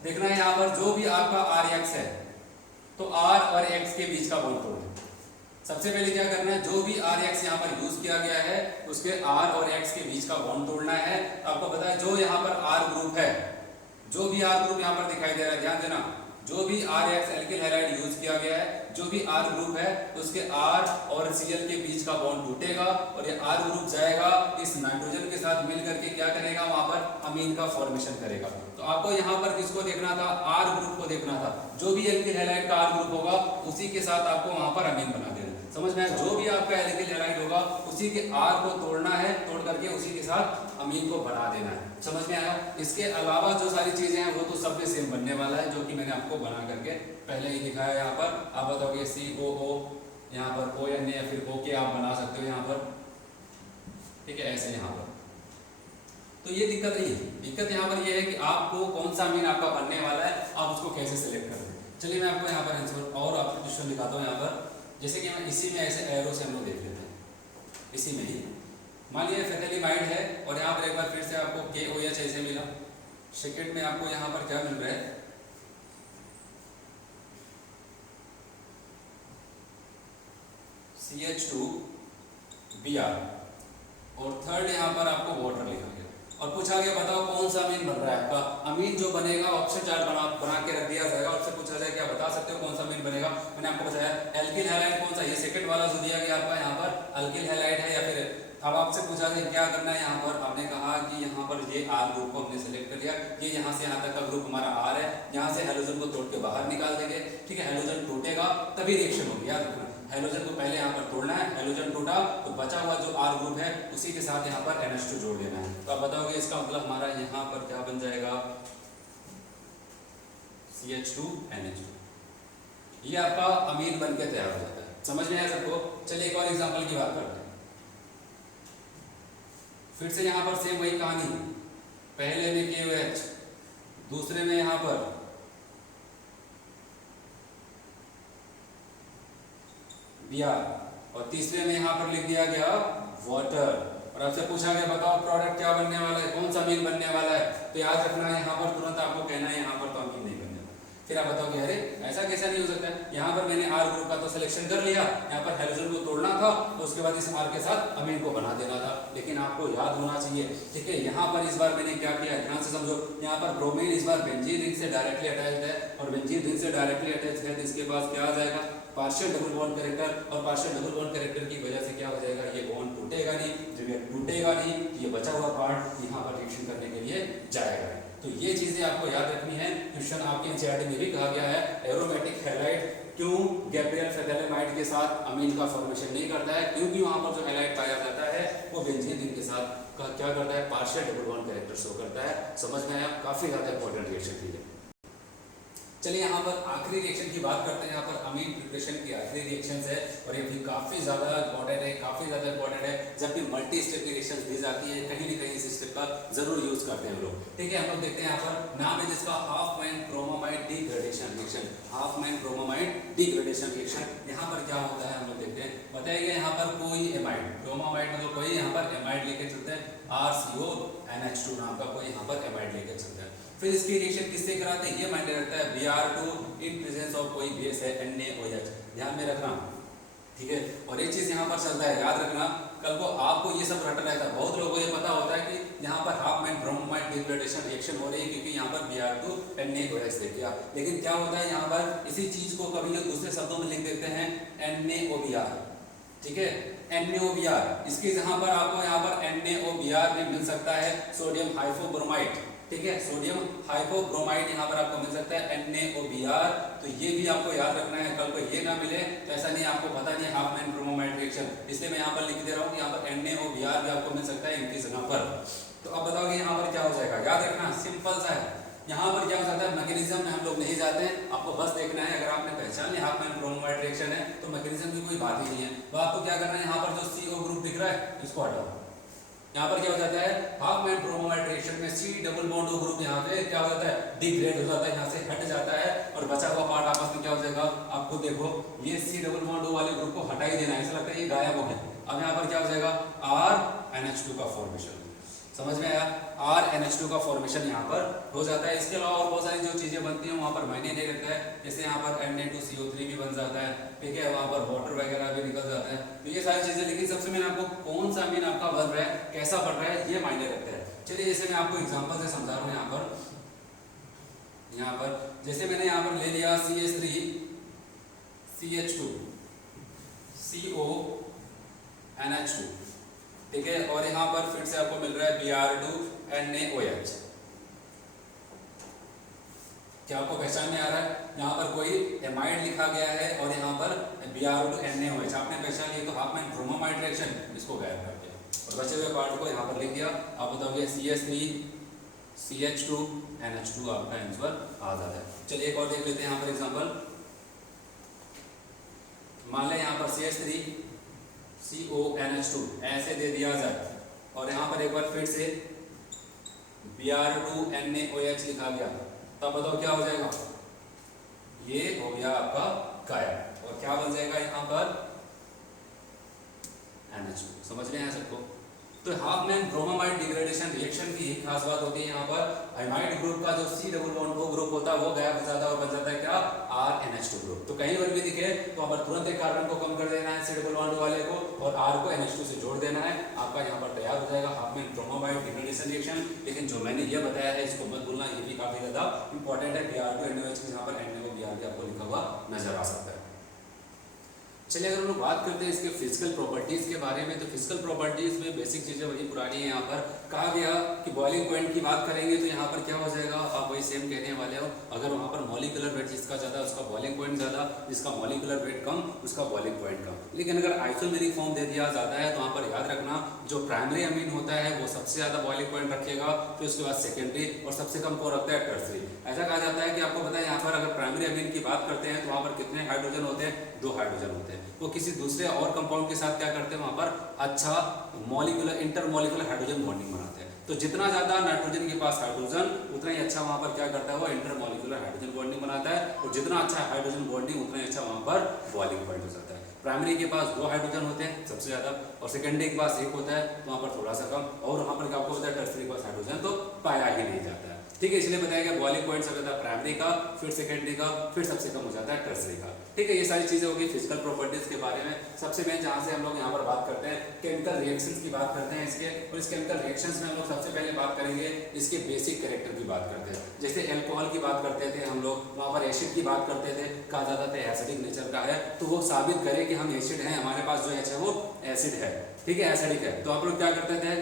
देखना है, यहाँ पर जो भी आपका RX है, तो R और X के बीच का बॉन्ड तोड़ना। सबसे पहले क्या करना है, जो भी RX यहाँ पर यूज किया गया है, उसके R और X के बीच का बॉन्ड तोड़ना है। आपको पता है जो यहाँ पर R ग्रुप है, जो भी R ग्रुप यहाँ पर दिखाई दे रहा है, ध्यान देना, जो भी RX एल्किल हैलाइड यूज किया गया है, जो भी R ग्रुप है, उसके R और Cl के बीच का बॉन्ड टूटेगा, और ये R ग्रुप जाएगा इस नाइट्रोजन के साथ मिल करके क्या करेगा, वहां पर अमीन का फॉर्मेशन करेगा। तो आपको यहाँ पर किसको देखना था, R ग्रुप को देखना था, जो भी एल्किल हैलाइड का R ग्रुप होगा उसी के साथ आपको वहां पर अमीन बना देना। समझ में आया, जो भी आपका एल्किल हैलाइड होगा उसी के R को तोड़ना है, तोड़ करके उसी के साथ अमीन को बना देना है। समझ में आया। इसके अलावा जो सारी चीजें हैं वो तो सब में सेम बनने वाला है, जो कि मैंने आपको बना करके पहले ही दिखाया। यहाँ पर आप बताओगे COO, यहाँ पर ONA या फिर OK आप बना सकते हो यहाँ पर, ठीक है, ऐसे यहाँ पर। तो ये दिक्कत नहीं है, दिक्कत यहाँ पर ये है कि आपको कौन सा अमीन आपका बनने वाला है, आप उसको कैसे सिलेक्ट कर रहे हैं। चलिए मैं आपको यहाँ पर आंसर और आपको क्वेश्चन दिखाता हूँ। यहाँ पर जैसे कि हम इसी में ऐसे एरो से हम लोग देख लेते हैं, इसी में ही मान लीजिए फेथेलिमाइड है, और यहाँ पर एक बार फिर से आपको KOH ऐसे मिला, सेकेंड में आपको यहाँ पर क्या मिल रहा है, CH2Br, और थर्ड यहाँ पर आपको वाटर लिखा गया, और पूछा गया बताओ कौन सा अमीन बन रहा है आपका। अमीन जो बनेगा ऑप्शन चार्ट बना के रख दिया जाएगा, और उससे पूछा जाए क्या बता सकते हो कौन सा अमीन बनेगा। मैंने आपको बताया एल्किल हैलाइड कौन सा, ये सेकंड वाला जो दिया गया आपका यहाँ पर एल्किल हैलाइड है, या फिर अब आपसे पूछा जाए क्या करना है, यहाँ पर आपने कहा कि यहाँ पर ये R ग्रुप को हमने सेलेक्ट कर लिया, ये यहाँ से यहाँ तक का ग्रुप हमारा R है, यहाँ से हेलोजन को तोड़ के बाहर निकाल देंगे, ठीक है। हेलोजन टूटेगा तभी रिएक्शन होगी, याद रखना। हेलोजन को पहले यहाँ पर तोड़ना है, हेलोजन टूटा तो बचा हुआ जो R ग्रुप है उसी के साथ यहाँ पर NH2 जोड़ देना है। तो आप बताओगे इसका मतलब हमारा यहाँ पर क्या बन जाएगा, CH2NH2, ये आपका अमीन बन के तैयार हो जाता है। समझ में आया सबको। चलिए एक और एग्जाम्पल की बात करते हैं, फिर से यहाँ पर सेम वही कहानी, पहले में KOH, दूसरे में यहां पर Br, और तीसरे में यहां पर लिख दिया गया वाटर। और आपसे पूछा गया बताओ प्रोडक्ट क्या बनने वाला है, कौन सा अमीन बनने वाला है, तो याद रखना है यहाँ पर तुरंत आपको कहना है यहाँ पर तो अमीन नहीं बनने वाला। फिर आप बताओगे अरे ऐसा कैसा नहीं हो सकता है, यहाँ पर मैंने R ग्रुप का तो सिलेक्शन कर लिया, यहाँ पर हाइड्रोजन को तोड़ना था तो उसके बाद इस R के साथ अमीन को बना देना था, लेकिन आपको याद होना चाहिए, ठीक है। यहाँ पर इस बार मैंने क्या किया, ध्यान से समझो, यहाँ पर ब्रोमीन इस बार बेंजीन रिंग से डायरेक्टली अटैच्ड है, और बेंजीन रिंग से डायरेक्टली अटैच्ड है तो इसके पास क्या आ जाएगा, पार्शियल डबल बॉन्ड कैरेक्टर, और पार्शियल डबल बॉन्ड कैरेक्टर की वजह से क्या हो जाएगा, ये बॉन्ड टूटेगा नहीं, जब ये टूटेगा नहीं ये बचा हुआ पार्ट यहाँ पर रिएक्शन करने के लिए जाएगा। तो ये चीजें आपको याद रखनी है। क्वेश्चन आपके एनसीईआरटी में भी कहा गया है एरोमेटिक हैलाइड क्यों गैब्रियल फेथैलेमाइड के साथ अमीन का फॉर्मेशन नहीं करता है, क्योंकि वहां पर जो हैलाइड पाया जाता है वो बेंजीन रिंग के साथ का क्या करता है, partial double bond character show करता है। समझ में आया, काफी ज्यादा इंपॉर्टेंट रिएक्शन थी। चलिए यहाँ पर आखिरी रिएक्शन की बात करते हैं। यहाँ पर अमीन प्रिपरेशन की आखिरी रिएक्शन है और ये भी काफी ज्यादा इंपॉर्टेंट है, काफी ज्यादा इंपॉर्टेंट है। जब भी मल्टी स्टेप की रिएक्शन दी जाती है कहीं ना कहीं इस स्टेप का जरूर यूज करते हैं हम लोग, ठीक है। हम लोग देखते हैं यहाँ पर नाम है जिसका Hopman bromamide degradation reaction, Hopman bromamide degradation reaction. यहाँ पर क्या होता है हम लोग देखते हैं, बताइए यहाँ पर कोई एमाइड, ब्रोमामाइड मतलब कोई यहाँ पर एमाइड लेके चलते हैं, RCONH2 नाम का कोई यहाँ पर एमाइड लेके चलते हैं। फिर इसकी रिएक्शन किससे कराते हैं, ये मायने रखता है Br2 इन प्रेजेंस ऑफ कोई बेस है NaOH, ध्यान में रखना, ठीक है। और एक चीज यहाँ पर चलता है, याद रखना, कल को आपको ये सब रटना रहता है। बहुत लोगों को ये पता होता है कि यहाँ पर हाफमैन ब्रोमामाइड डिग्रेडेशन रिएक्शन हो रही है क्योंकि यहाँ पर Br2 NaOH देखिए, लेकिन क्या होता है यहाँ पर इसी चीज को कभी दूसरे शब्दों में लिख देते हैं NaOBr, ठीक है, NaOBr। इसके यहाँ पर आपको यहाँ पर NaOBr भी मिल सकता है सोडियम हाइपोब्रोमाइड, ठीक है, सोडियम हाइपोब्रोमाइड यहाँ पर आपको मिल सकता है NaOBr। तो ये भी आपको याद रखना है, कल को ये ना मिले तो ऐसा नहीं आपको पता नहीं हाफमैन ब्रोमामाइड रिएक्शन, इसलिए मैं यहाँ पर लिख दे रहा हूँ कि यहाँ पर NaOBr भी आपको मिल सकता है इनकी जगह पर। तो अब बताओगे यहाँ पर क्या हो जाएगा, याद रखना सिंपल सा है। यहाँ पर क्या हो जाता है, मैकेनिज्म में हम लोग नहीं जाते हैं, आपको बस देखना है। अगर आपने पहचान लिया हाफमैन ब्रोमामाइड रिएक्शन है तो मैकेनिज्म की कोई बात ही नहीं है। तो आपको क्या करना है, यहाँ पर जो CO ग्रुप दिख रहा है इसको हटाओ। यहाँ पर क्या हो जाता है, हाफमैन ब्रोमामाइड रिएक्शन में C double bond O group यहाँ पे क्या हो जाता है, डिग्रेड हो जाता है, यहाँ से हट जाता है और बचा हुआ पार्ट आपस में क्या हो जाएगा, आपको देखो ये C डबल बॉन्ड O वाले ग्रुप को हटा ही देना है, ऐसा लगता है ये गायब हो गया। अब यहाँ पर क्या हो जाएगा, RNH2 का फॉर्मेशन, समझ में आया, RNH2 का फॉर्मेशन यहाँ पर हो जाता है। इसके अलावा और बहुत सारी जो चीजें बनती हैं वहाँ पर मायने नहीं रखता है, जैसे यहाँ पर Na2CO3 भी बन जाता है, ठीक है, वहाँ पर वाटर वगैरह भी निकल जाता है, तो ये सारी चीजें। लेकिन सबसे मैंने आपको कौन सा अमीन आपका बन रहा है, कैसा बन रहा है, ये मायने रखता है। चलिए जैसे मैं आपको एग्जाम्पल से समझा रहा हूँ, यहाँ पर जैसे मैंने यहाँ पर ले लिया CH3 CH2 CONH2, ठीक है, और यहाँ पर फिर से आपको मिल रहा है Br2 NaOH। क्या आपको पहचान में आ रहा है, यहाँ पर कोई एमाइड लिखा गया है और यहाँ पर Br2 NaOH आपने पहचान लिया, तो हाफमैन ब्रोमामाइड रिएक्शन इसको गायब कर दिया और बचे हुए पार्ट को यहाँ पर लिख दिया। आप बताओगे CH3 CH2 NH2 आपका आंसर आ जाता है। चलिए एक और देख लेते हैं यहाँ पर एग्जांपल। मान लें यहाँ पर CH3 CONH2 ऐसे दे दिया जाए और यहाँ पर एक बार फिर से Br2 NaOH लिखा गया, तब बताओ क्या हो जाएगा, ये हो गया आपका गायब और क्या बन जाएगा यहाँ पर NH2। समझ रहे हैं सबको। तो हाफमैन ब्रोमामाइड डिग्रेडेशन रिएक्शन की खास बात होती है, यहाँ पर एमाइड ग्रुप का जो C double bond O group होता है वो गायब हो जाता है और बन जाता है क्या, RNH2 ग्रुप। तो कहीं पर भी दिखे तो वहाँ पर तुरंत एक कार्बन को कम कर देना है C डबल बॉन्ड वाले को और R को NH2 से जोड़ देना है, आपका यहाँ पर तैयार हो जाएगा हाफमैन ब्रोमामाइड डिग्रेडेशन रिएक्शन। लेकिन जो मैंने ये बताया है इसको मत भूलना, ये भी काफी ज्यादा इंपॉर्टेंट है। Br2 NaOH के यहाँ पर NaOBr भी आपको लिखा हुआ नजर आ सकता है। चलिए अगर हम लोग बात करते हैं इसके फिजिकल प्रॉपर्टीज के बारे में, तो फिजिकल प्रॉपर्टीज में बेसिक चीजें वही पुरानी है। यहाँ पर कहा गया कि बॉइलिंग पॉइंट की बात करेंगे तो यहाँ पर क्या हो जाएगा, आप वही सेम कहने वाले हो। अगर वहाँ पर मॉलिक्यूलर वेट जिसका ज्यादा उसका बॉइलिंग पॉइंट ज्यादा, जिसका मॉलिक्यूलर वेट कम उसका बॉइलिंग पॉइंट कम। लेकिन अगर आइसोमेरिक फॉर्म दे दिया जाता है तो वहाँ पर याद रखना जो प्राइमरी अमीन होता है वो सबसे ज्यादा बॉइलिंग पॉइंट रखेगा, फिर उसके बाद सेकेंडरी और सबसे कम को रखता है टर्सरी। ऐसा कहा जाता है कि आपको पता है यहाँ पर अगर प्राइमरी अमीन की बात करते हैं तो वहाँ पर कितने हाइड्रोजन होते हैं, 2 हाइड्रोजन होते हैं, वो किसी दूसरे और कंपाउंड के साथ क्या करते हैं, वहाँ पर अच्छा मॉलिक्यूलर इंटरमॉलिक्यूलर हाइड्रोजन बॉन्डिंग बनाते हैं। तो जितना ज़्यादा नाइट्रोजन के पास हाइड्रोजन, उतना ही अच्छा वहाँ पर क्या करता है, वो इंटरमॉलिक्यूलर हाइड्रोजन बॉन्डिंग बनाता है, और जितना अच्छा हाइड्रोजन बॉन्डिंग उतना ही अच्छा वहाँ पर बॉइलिंग पॉइंट हो जाता है। प्राइमरी के पास 2 हाइड्रोजन होते हैं सबसे ज़्यादा, और सेकेंडरी के पास 1 होता है, तो वहाँ पर थोड़ा सा कम, और वहाँ पर आपको पता है टर्सरी के पास हाइड्रोजन तो पाया ही नहीं जाता है। ठीक है, इसलिए बताया गया बॉइलिंग पॉइंट सब होता है प्राइमरी का, फिर सेकेंडरी का, फिर सबसे कम हो जाता है टर्सरी का। ठीक है, ये सारी चीजें होगी फिजिकल प्रॉपर्टीज के बारे में। सबसे मेन जहाँ से हम लोग यहाँ पर बात करते हैं केमिकल रिएक्शंस की बात करते हैं इसके, और इस केमिकल रिएक्शंस में हम लोग सबसे पहले बात करेंगे इसके बेसिक कैरेक्टर की बात करते हैं। जैसे एल्कोहल की बात करते थे हम लोग, वहाँ पर एसिड की बात करते थे, कहा जाता था एसिडिक नेचर का है, तो वो साबित करे कि हम एसिड हैं, हमारे पास जो एच है वो एसिड है। ठीक है, एसिडिक है, तो आप लोग क्या करते थे,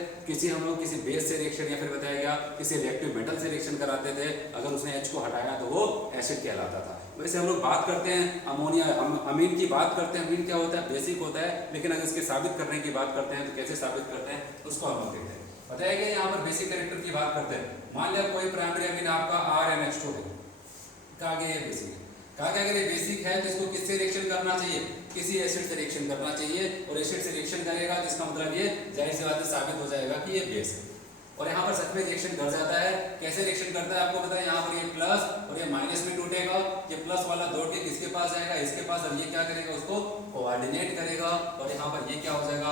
हम लोग किसी बेस से रिएक्शन या फिर बताया गया किसी रिएक्टिव मेटल से रिएक्शन कराते थे, अगर उसने H को हटाया तो वो एसिड कहलाता था। वैसे हम लोग बात करते हैं अमोनिया, हम अमीन की बात करते हैं, अमीन क्या होता है, बेसिक होता है, लेकिन अगर इसके साबित करने की बात करते हैं तो कैसे साबित करते हैं उसको हम लोग देखते हैं। बताया गया यहाँ पर बेसिक कैरेक्टर की बात करते हैं। मान लिया कोई प्राइमरी अमीन आपका RNH2 है, कहा गया ये बेसिक है, कहा गया अगर ये बेसिक है तो इसको किससे रिएक्शन करना चाहिए, किसी एसिड से रिएक्शन करना चाहिए, और एसिड से रिएक्शन करेगा जिसका मतलब ये जाहिर सी बात है साबित हो जाएगा कि ये बेस है। और यहाँ पर सच में रिएक्शन कर जाता है। कैसे रिएक्शन करता है आपको पता है, यहाँ पर ये प्लस और ये माइनस में टूटेगा, ये प्लस वाला दौड़ के किसके पास जाएगा, इसके पास, और ये क्या करेगा, उसको कोऑर्डिनेट करेगा, और यहाँ पर ये क्या हो जाएगा,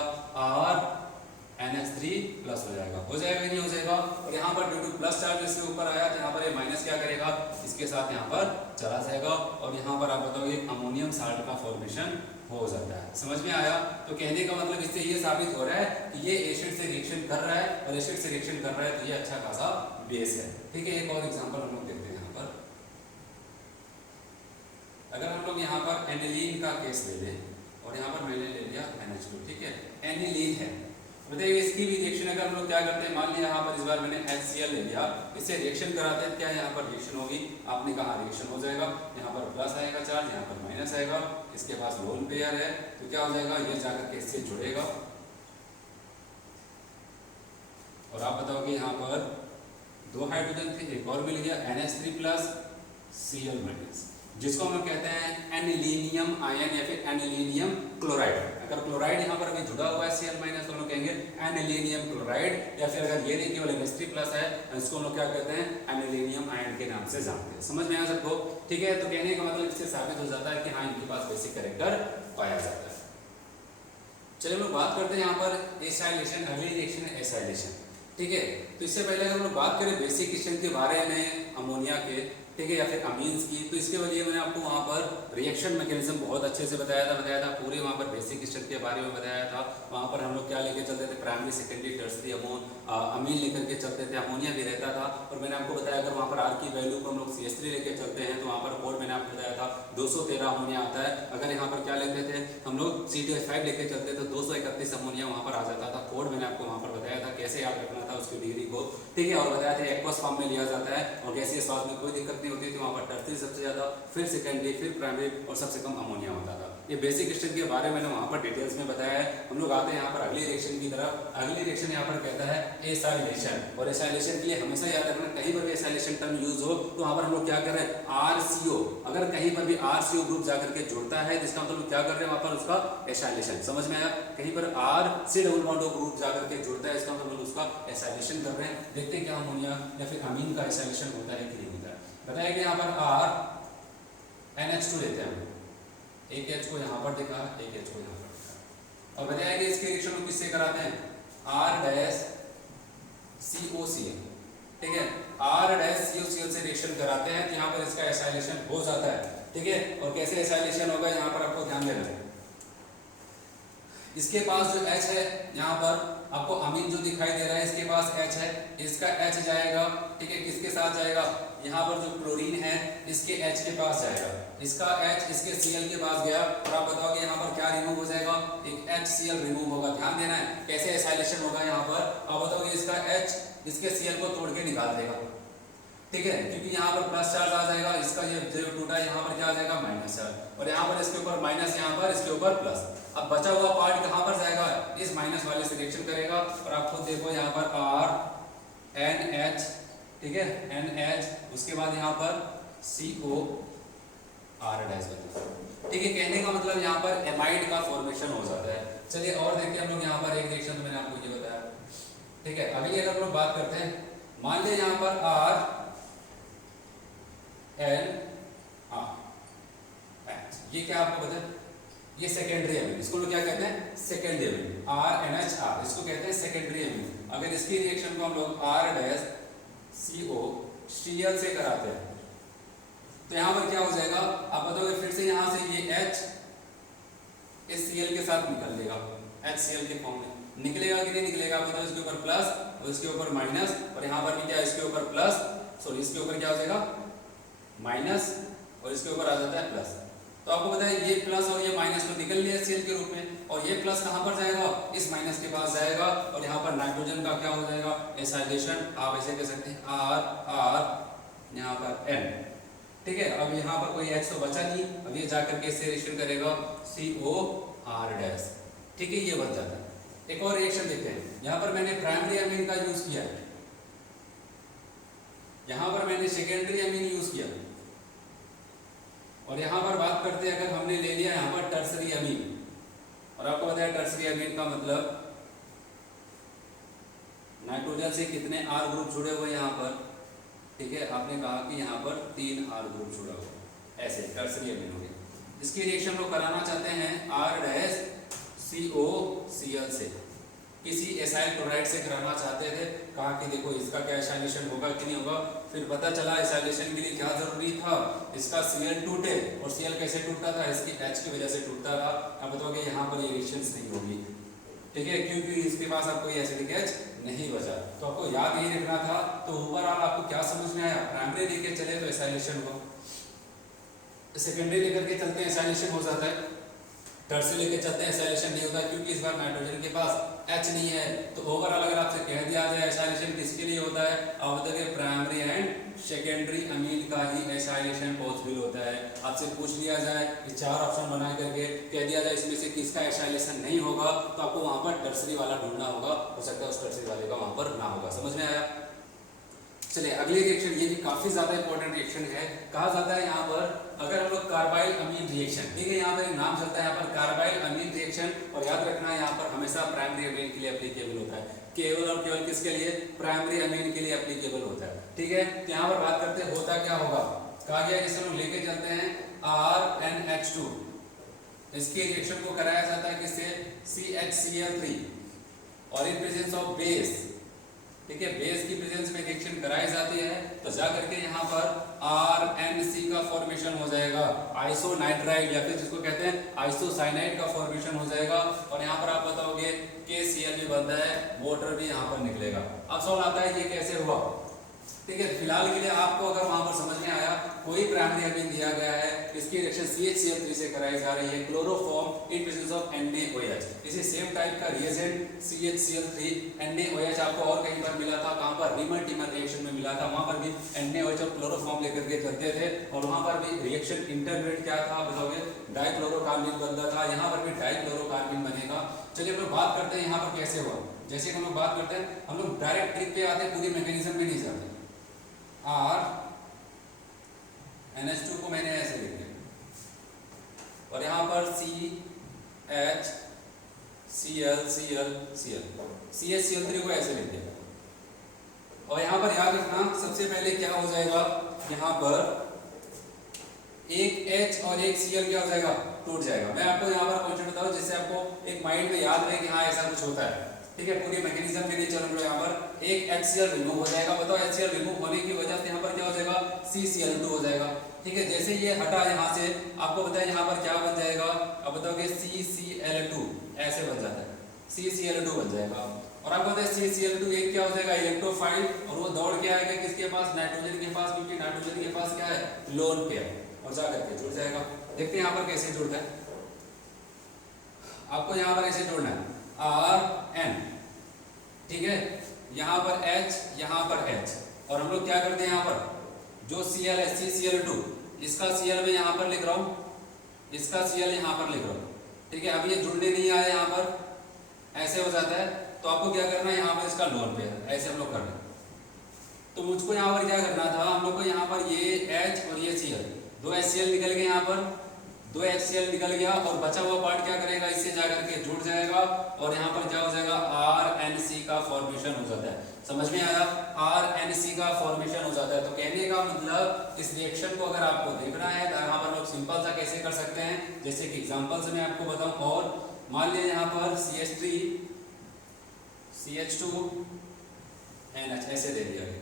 RNH3 प्लस हो जाएगा कि नहीं हो जाएगा। और यहाँ पर ड्यू टू प्लस चार्ज इसके ऊपर आया, तो यहाँ पर ये माइनस क्या करेगा, इसके साथ यहाँ पर चला जाएगा, और यहाँ पर आप बताओ ये अमोनियम साल्ट का फॉर्मेशन हो जाता है। समझ में आया? तो कहने का मतलब इससे ये साबित हो रहा है कि ये एसिड से रिएक्शन कर रहा है, और एसिड से रिएक्शन कर रहा है तो ये अच्छा खासा बेस है। ठीक है, एक और एग्जांपल हम लोग देखते हैं यहाँ पर। अगर हम लोग यहाँ पर एनिलीन का केस ले लें, और यहाँ पर मैंने ले लिया NH2, ठीक है, एनिलीन है, बताइए इसकी भी रिएक्शन अगर हम लोग क्या करते हैं, मान लिया यहाँ पर इस बार मैंने HCl ले लिया, इससे रिएक्शन कराते हैं, क्या यहाँ पर रिएक्शन होगी, आपने कहा रिएक्शन हो जाएगा, यहाँ पर प्लस आएगा चार्ज, यहाँ पर माइनस आएगा, इसके पास लोन पेयर है, तो क्या हो जाएगा, ये जाकर के इससे जुड़ेगा, और आप बताओगे यहाँ पर 2 हाइड्रोजन थे, एक और मिल गया NH3 प्लस Cl माइनस, जिसको हम लोग कहते हैं एनिलीनियम आयन या फिर एनिलीनियम क्लोराइड। अगर क्लोराइड यहाँ पर अभी जुड़ा हुआ है Cl माइनस, तो हम लोग कहेंगे एनिलीनियम क्लोराइड, या फिर अगर ये नहीं केवल NH3 प्लस है, इसको हम लोग क्या कहते हैं, एनिलीनियम आयन के नाम से जानते हैं। समझ में आया सबको? ठीक है, तो कहने का मतलब इससे साबित हो जाता है कि हाँ इनके पास बेसिक कैरेक्टर पाया जाता है। चलिए हम लोग बात करते हैं यहाँ पर एसाइलेशन, अगली रिएक्शन है एसाइलेशन। ठीक है, तो इससे पहले अगर हम लोग बात करें बेसिक स्ट्रेंथ के बारे में अमोनिया के, ठीक है, या फिर अमीन्स की, तो इसके लिए मैंने आपको वहाँ पर रिएक्शन मैकेनिज्म बहुत अच्छे से बताया था पूरे वहाँ पर बेसिक स्ट्रक्चर के बारे में बताया था। वहाँ पर हम लोग क्या लेके चलते थे, प्राइमरी सेकेंडरी टर्सरी अमीन लेकर के चलते थे, अमोनिया भी रहता था। और मैंने आपको बताया अगर वहाँ पर R की वैल्यू को हम लोग CH3 लेके चलते हैं तो वहाँ पर कोड मैंने आपको बताया था 213 अमोनिया आता है। अगर यहाँ पर क्या लेते थे हम लोग C2H5 लेके चलते तो 231 अमोनिया वहाँ पर आ जाता था। कोड मैंने आपको वहाँ पर बताया था कैसे याद रखना था उसकी डिग्री को, ठीक है, और बताया था एक्वस फॉर्म में लिया जाता है और गैसीय स्वाद में कोई दिक्कत नहीं होती थी। वहाँ पर टर्सरी सबसे ज़्यादा, फिर सेकेंडरी, फिर प्राइमरी और सबसे कम अमोनिया होता था। ये बेसिक स्ट्रक्चर के बारे में मैंने वहाँ पर डिटेल्स में बताया है। हम लोग आते हैं यहाँ पर अगली रिएक्शन की तरफ। अगली रिएक्शन यहाँ पर कहता है एसाइलेशन, और एसाइलेशन के लिए हमेशा याद रखना कहीं पर भी एसाइलेशन टर्म यूज हो तो वहाँ पर हम लोग क्या कर रहे हैं, RCO, अगर कहीं पर भी RCO ग्रुप जाकर के जुड़ता है जिसका मतलब क्या कर रहे हैं वहाँ पर उसका एसाइलेशन। समझ में आया? कहीं पर RC डबल बॉन्ड ग्रुप जाकर के जुड़ता है इसका मतलब उसका एसाइलेशन कर रहे हैं। देखते हैं क्या अमोनिया या फिर अमीन का एसाइलेशन होता है कि नहीं होता है। बताया कि यहाँ पर NH2 लेते हैं, एक H को यहाँ पर दिखा, एक H को यहाँ पर दिखा, और बताया कि इसके रिएक्शन को किससे कराते हैं, R-COCl, ठीक है, R-COCl से रिएक्शन कराते हैं तो यहाँ पर इसका एसाइलेशन हो जाता है, ठीक है। और कैसे एसाइलेशन होगा यहाँ पर आपको ध्यान देना है। इसके पास जो H है यहाँ पर आपको अमीन जो दिखाई दे रहा है इसके पास H है, इसका H जाएगा, ठीक है, किसके साथ जाएगा, यहाँ पर जो क्लोरीन है इसके H के पास जाएगा, इसका H इसके Cl के पास गया, और आप बताओगे यहाँ पर क्या रिमूव हो जाएगा, एक HCl रिमूव होगा। ध्यान देना है कैसे एसाइलेशन होगा यहाँ पर, आप बताओगे इसका H इसके Cl को तोड़ के निकाल देगा, ठीक है, क्योंकि यहाँ पर प्लस चार्ज आ जाएगा, इसका ये जो टूटा यहाँ पर क्या आ जाएगा, माइनस चार्ज, और यहाँ पर इसके ऊपर माइनस, यहाँ पर इसके ऊपर प्लस। अब बचा हुआ पार्ट कहाँ पर जाएगा, इस माइनस वाले से रिएक्शन करेगा, और आप खुद देखो यहाँ पर RNH, ठीक है, NH, उसके बाद यहाँ पर CO, R डैश बन जाता है। ठीक है, कहने का मतलब यहाँ पर एमाइड का फॉर्मेशन हो जाता है। चलिए और देखते हैं हम लोग यहाँ पर एक रिएक्शन तो मैंने आपको ये बताया। ठीक है, अभी अगर हम लोग बात करते हैं, मान लिया यहाँ पर RNH, ये क्या आपको पता है, ये सेकेंडरी एमिन, इसको लोग क्या कहते हैं, सेकेंडरी एमिन, RNHR, इसको कहते हैं सेकेंडरी एमिन। अगर इसकी रिएक्शन को हम लोग R डैश CO Cl से कराते हैं तो यहाँ पर क्या हो जाएगा, आप बताओगे फिर से यहाँ से ये H इस Cl के साथ निकल लेगा, HCl के फॉर्म में निकलेगा कि नहीं निकलेगा, आप बताओ। इसके ऊपर प्लस और इसके ऊपर माइनस, और यहाँ पर भी क्या, इसके ऊपर प्लस, सॉरी इसके ऊपर क्या हो जाएगा माइनस, और इसके ऊपर आ जाता है प्लस। तो आपको पता है ये प्लस और ये माइनस तो निकल लिया Cl के रूप में, और ये प्लस कहाँ पर जाएगा, इस माइनस के पास जाएगा, और यहाँ पर नाइट्रोजन का क्या हो जाएगा, एसाइलेशन। आप ऐसे कह सकते हैं R यहाँ पर N। ठीक है, अब यहाँ पर कोई H तो बचा नहीं, अब ये जाकर के इससे रिएक्शन करेगा COR डैश। ठीक है, ये बन जाता है। एक और रिएक्शन देखते हैं, यहाँ पर मैंने प्राइमरी अमीन का यूज किया, यहाँ पर मैंने सेकेंडरी अमीन यूज किया, और यहाँ पर बात करते हैं अगर हमने ले लिया यहाँ पर टर्सरी अमीन, और आपको पता है टर्सरी अमीन का मतलब नाइट्रोजन से कितने R ग्रुप जुड़े हुए यहाँ पर। ठीक है, आपने कहा कि यहाँ पर 3 R ग्रुप जुड़ा हुआ, ऐसे टर्सरी अमीन हो गया। इसकी रिएक्शन को कराना चाहते हैं R डैश CO Cl से, किसी एसाइल क्लोराइड से कराना चाहते थे, कहा कि देखो इसका क्या एसाइलेशन होगा कि नहीं होगा। फिर पता चला एसाइलेशन के लिए क्या जरूरी था, इसका Cl टूटे, और Cl कैसे टूटता था, इसकी H की वजह से टूटता था। अब बताओगे यहाँ पर ये रिएक्शंस नहीं होगी। ठीक है, क्योंकि इसके पास अब कोई एसिडिक H नहीं बचा। तो आपको याद यही रखना था। तो ओवरऑल आपको क्या समझ में आया, प्राइमरी लेके चले तो एसाइलेशन हुआ, सेकेंडरी लेकर के चलते हैं एसाइलेशन हो जाता है, टर्सरी लेके चलते हैं एसाइलेशन नहीं होता, क्योंकि इस बार नाइट्रोजन के पास H नहीं है। तो ओवरऑल अगर आपसे कह दिया जाए एसाइलेशन किसके लिए होता है, आप बताइए प्राइमरी एंड सेकेंडरी अमीन का ही एसाइलेशन पॉसिबल होता है। आपसे पूछ लिया जाए कि 4 ऑप्शन बना करके कह दिया जाए इसमें से किसका एसाइलेशन नहीं होगा, तो आपको वहां पर टर्सरी वाला ढूंढना होगा, हो सकता है उस टर्सरी वाले का वहां पर ना होगा। समझ में आया। चलिए अगली रिएक्शन, ये भी काफी ज्यादा इंपॉर्टेंट रिएक्शन है। कहा जाता है यहाँ पर अगर हम लोग कार्बाइल अमीन रिएक्शन, ठीक है, यहाँ पर एक नाम चलता है यहाँ पर कार्बाइल अमीन रिएक्शन, और याद रखना है यहाँ पर हमेशा प्राइमरी अमीन के लिए एप्लीकेबल होता है, केवल और केवल किसके लिए, प्राइमरी अमीन के लिए एप्लीकेबल होता है। ठीक है, तो यहाँ पर बात करते हैं होता क्या होगा। कहा गया इसे हम लेके चलते हैं RNH2, इसके रिएक्शन को कराया जाता है किससे, CHCl3, और इन प्रेजेंस ऑफ बेस। ठीक है, बेस की प्रेजेंस में रिएक्शन कराई जाती है, तो जा करके यहाँ पर RNC का फॉर्मेशन हो जाएगा, आइसोनाइट्राइड या फिर जिसको कहते हैं आइसोसाइनाइड का फॉर्मेशन हो जाएगा, और यहाँ पर आप बताओगे KCl भी बनता है, वाटर भी यहाँ पर निकलेगा। अब सवाल आता है ये कैसे हुआ। ठीक है, फिलहाल के लिए आपको अगर वहां पर समझ में आया, कोई प्राइमरी अमीन दिया गया है, इसकी रिएक्शन CHCl3 से कराई जा रही है, chloroform in presence of NaOH, इसी सेम टाइप का रिएजेंट CHCl3 NaOH आपको और कहीं पर मिला था, कहां पर, रीमर टीमर रिएक्शन में मिला था, वहां पर भी NaOH और क्लोरोफॉर्म लेकर के चलते थे, और वहां पर भी रिएक्शन इंटरमीडिएट क्या था बताओगे, डाइक्लोरोकार्बन बनता था, यहाँ पर भी डाइक्लोरोकार्बन बनेगा। चलिए हम लोग बात करते हैं यहाँ पर कैसे हुआ। जैसे हम लोग बात करते हैं, हम लोग डायरेक्ट ट्रिक पे आते हैं, पूरी मैकेनिज्म में नहीं जाते। RNH2 को मैंने ऐसे लिख दिया, और यहाँ पर CHCl3 को ऐसे लिख दिया, और यहाँ पर याद रखना सबसे पहले क्या हो जाएगा, यहाँ पर एक H और एक Cl क्या हो जाएगा, टूट जाएगा। मैं आपको यहाँ पर क्वेश्चन बताऊँ जिससे आपको एक माइंड में याद रहे कि हाँ ऐसा कुछ होता है। ठीक है, पूरी मैकेनिज्म में नहीं चलूंगा। यहाँ पर एक HCl रिमूव हो जाएगा, बताओ HCl रिमूव होने की वजह से यहाँ पर क्या हो जाएगा, CCl2 हो जाएगा। ठीक है, जैसे ये हटा यहाँ से, आपको बताया यहाँ पर क्या बन जाएगा, अब बताओगे CCl2, ऐसे बन जाता है, CCl2 बन जाएगा। और आपको बताया CCl2 एक क्या हो जाएगा, इलेक्ट्रोफाइल, और वो दौड़ के आएगा किसके पास, नाइट्रोजन के पास, क्योंकि नाइट्रोजन के पास क्या है, लोन पेयर, और जा करके जुड़ जाएगा। देखते हैं यहाँ पर कैसे जुड़ता है। आपको यहाँ पर ऐसे जोड़ना है RN, ठीक है, यहाँ पर H, यहाँ पर H, और हम लोग क्या करते हैं यहाँ पर जो Cl है CCl2, इसका Cl मैं यहाँ पर लिख रहा हूँ, इसका Cl यहाँ पर लिख रहा हूँ। ठीक है, अब ये जुड़ने नहीं आया, यहाँ पर ऐसे हो जाता है, तो आपको क्या करना है, यहाँ पर इसका लोन पेयर ऐसे हम लोग करना है। तो मुझको यहाँ पर क्या करना था, हम लोग को यहाँ पर ये H और ये Cl दो HCl निकल गए यहाँ पर, दो HCl निकल गया और बचा हुआ पार्ट क्या करेगा, इससे जाकर के जुड़ जाएगा और यहाँ पर क्या हो जाएगा, RNC का फॉर्मेशन हो जाता है। समझ में आया, RNC का फॉर्मेशन हो जाता है। तो कहने का मतलब इस रिएक्शन को अगर आपको देखना है तो यहाँ पर लोग सिंपल सा कैसे कर सकते हैं, जैसे कि एग्जांपल से मैं आपको बताऊं। और मान लीजिए यहाँ पर CH3 CH2 NH ऐसे दे दिया गया,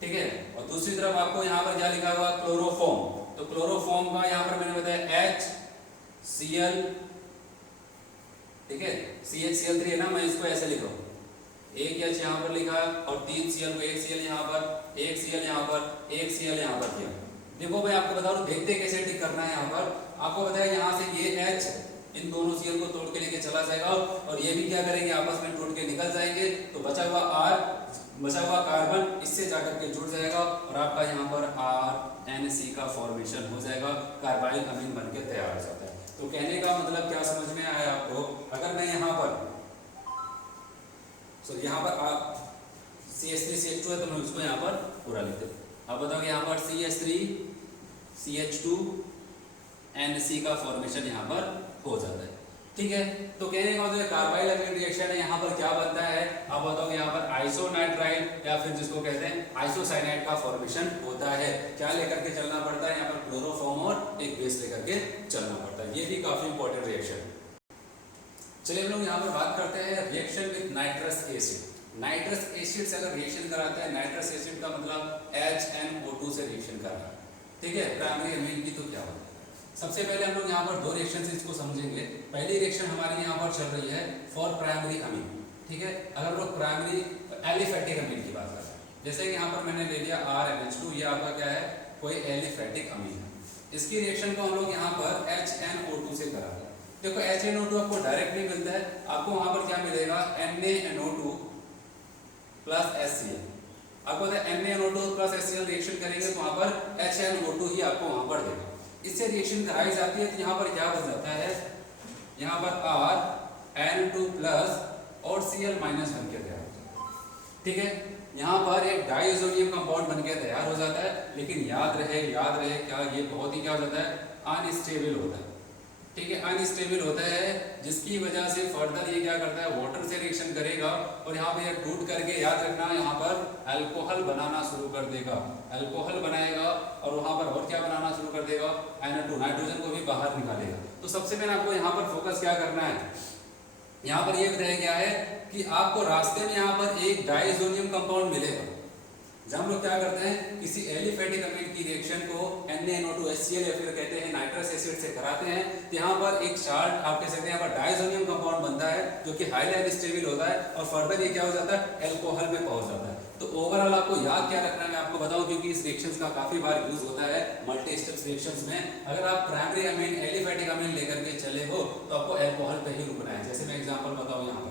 ठीक है। और दूसरी तरफ आपको यहाँ पर क्या लिखा हुआ, क्लोरोफॉर्म। तो क्लोरोफॉर्म का यहाँ पर मैंने बताया HCl, ठीक है, CHCl3 है ना, मैं इसको ऐसे लिख रहा हूँ, एक H यहाँ पर लिखा और 3 Cl को, एक Cl यहाँ पर, एक Cl यहाँ पर, एक Cl यहाँ पर किया। देखो मैं आपको बता रहा हूँ, देखते कैसे टिक करना है। यहाँ पर आपको बताया यहाँ से ये H इन दोनों Cl को तोड़ के लेके चला जाएगा और ये भी क्या करेंगे, आपस में टूट के निकल जाएंगे। तो बचा हुआ R, बचा हुआ कार्बन इससे जाकर के जुड़ जाएगा और आपका यहाँ पर RNC का फॉर्मेशन हो जाएगा, कार्बाइल अमीन बनके तैयार हो जाता है। तो कहने का मतलब क्या समझ में आया आपको, अगर मैं यहाँ पर यहाँ पर CH3 CH2 है तो मैं उसको यहाँ पर पूरा लिखते हैं। अब बताओ यहाँ पर CH3 CH2 NC का फॉर्मेशन यहाँ पर हो जाता है, ठीक है। तो कहने का मतलब कार्बाइल अमीन रिएक्शन है, यहाँ पर क्या बनता है, अब बताओ यहाँ पर आइसोनाइट्राइल या फिर जिसको कहते हैं आइसोसाइनाइड का फॉर्मेशन होता है। क्या लेकर के चलना पड़ता है, यहाँ पर क्लोरोफॉर्म और एक बेस लेकर के चलना पड़ता है। ये भी काफी इंपॉर्टेंट रिएक्शन है। चलिए हम लोग यहाँ पर बात करते हैं reaction with nitrous acid. Nitrous acid से अगर रिएक्शन कराता है, नाइट्रस एसिड का मतलब HNO2 से रिएक्शन कर रहा है, ठीक है, प्राइमरी अमीन की, तो क्या होता है। सबसे पहले हम लोग यहाँ पर दो रिएक्शन इसको समझेंगे। पहली रिएक्शन हमारी यहाँ पर चल रही है फॉर प्राइमरी अमीन, ठीक है। अगर हम लोग प्राइमरी एलिफेटिक अमीन की बात करते हैं, जैसे कि यहाँ पर मैंने ले लिया RNH2, ये आपका क्या है, कोई एलिफेटिक अमीन है। इसकी रिएक्शन को हम लोग यहाँ पर HNO2 से कराते हैं। देखो HNO2 आपको डायरेक्ट नहीं मिलता है, आपको वहां पर क्या मिलेगा, NaNO2 प्लस HCl। आपको पता है NaNO2 प्लस HCl रिएक्शन करेंगे तो वहां पर HNO2 ही आपको वहां पर देगा। इससे रिएक्शन कराई जाती है तो यहाँ पर क्या बन जाता है, यहाँ पर RN2 प्लस और Cl माइनस बन के तैयार हो जाता है, ठीक है। यहाँ पर एक डाइसोनियम कंपाउंड बन के तैयार हो जाता है, लेकिन याद रहे क्या, ये बहुत ही क्या हो जाता है, अनस्टेबल होता है, ठीक है, अनस्टेबल होता है, जिसकी वजह से फर्दर ये क्या करता है, वाटर से रिएक्शन करेगा और यहाँ पे टूट करके, याद रखना, यहाँ पर अल्कोहल बनाना शुरू कर देगा, अल्कोहल बनाएगा और वहाँ पर और क्या बनाना शुरू कर देगा, NO2, नाइट्रोजन को भी बाहर निकालेगा। तो सबसे पहले आपको यहाँ पर फोकस क्या करना है, यहाँ पर ये बताया गया है कि आपको रास्ते में यहाँ पर एक डाइसोनियम कंपाउंड मिलेगा। जब हम लोग क्या करते हैं, किसी एलिफेटिक अमीन की रिएक्शन को NaNO2 HCl या फिर कहते हैं नाइट्रस एसिड से कराते हैं, तो यहाँ पर एक चार्ट आप कह सकते हैं, यहाँ पर डाइसोनियम कंपाउंड बनता है जो कि हाईली अनस्टेबल होता है और फर्दर ये क्या हो जाता है, अल्कोहल में पहुंच जाता है। तो ओवरऑल आपको याद क्या रखना है, मैं आपको बताऊं, क्योंकि इस रिएक्शंस का काफी बार यूज होता है मल्टी स्टेप्स रिएक्शंस में। अगर आप प्राइमरी अमीन एलिफेटिक अमीन लेकर के चले हो तो आपको अल्कोहल पे ही रुकना है। जैसे मैं एग्जांपल बताऊं यहाँ पर,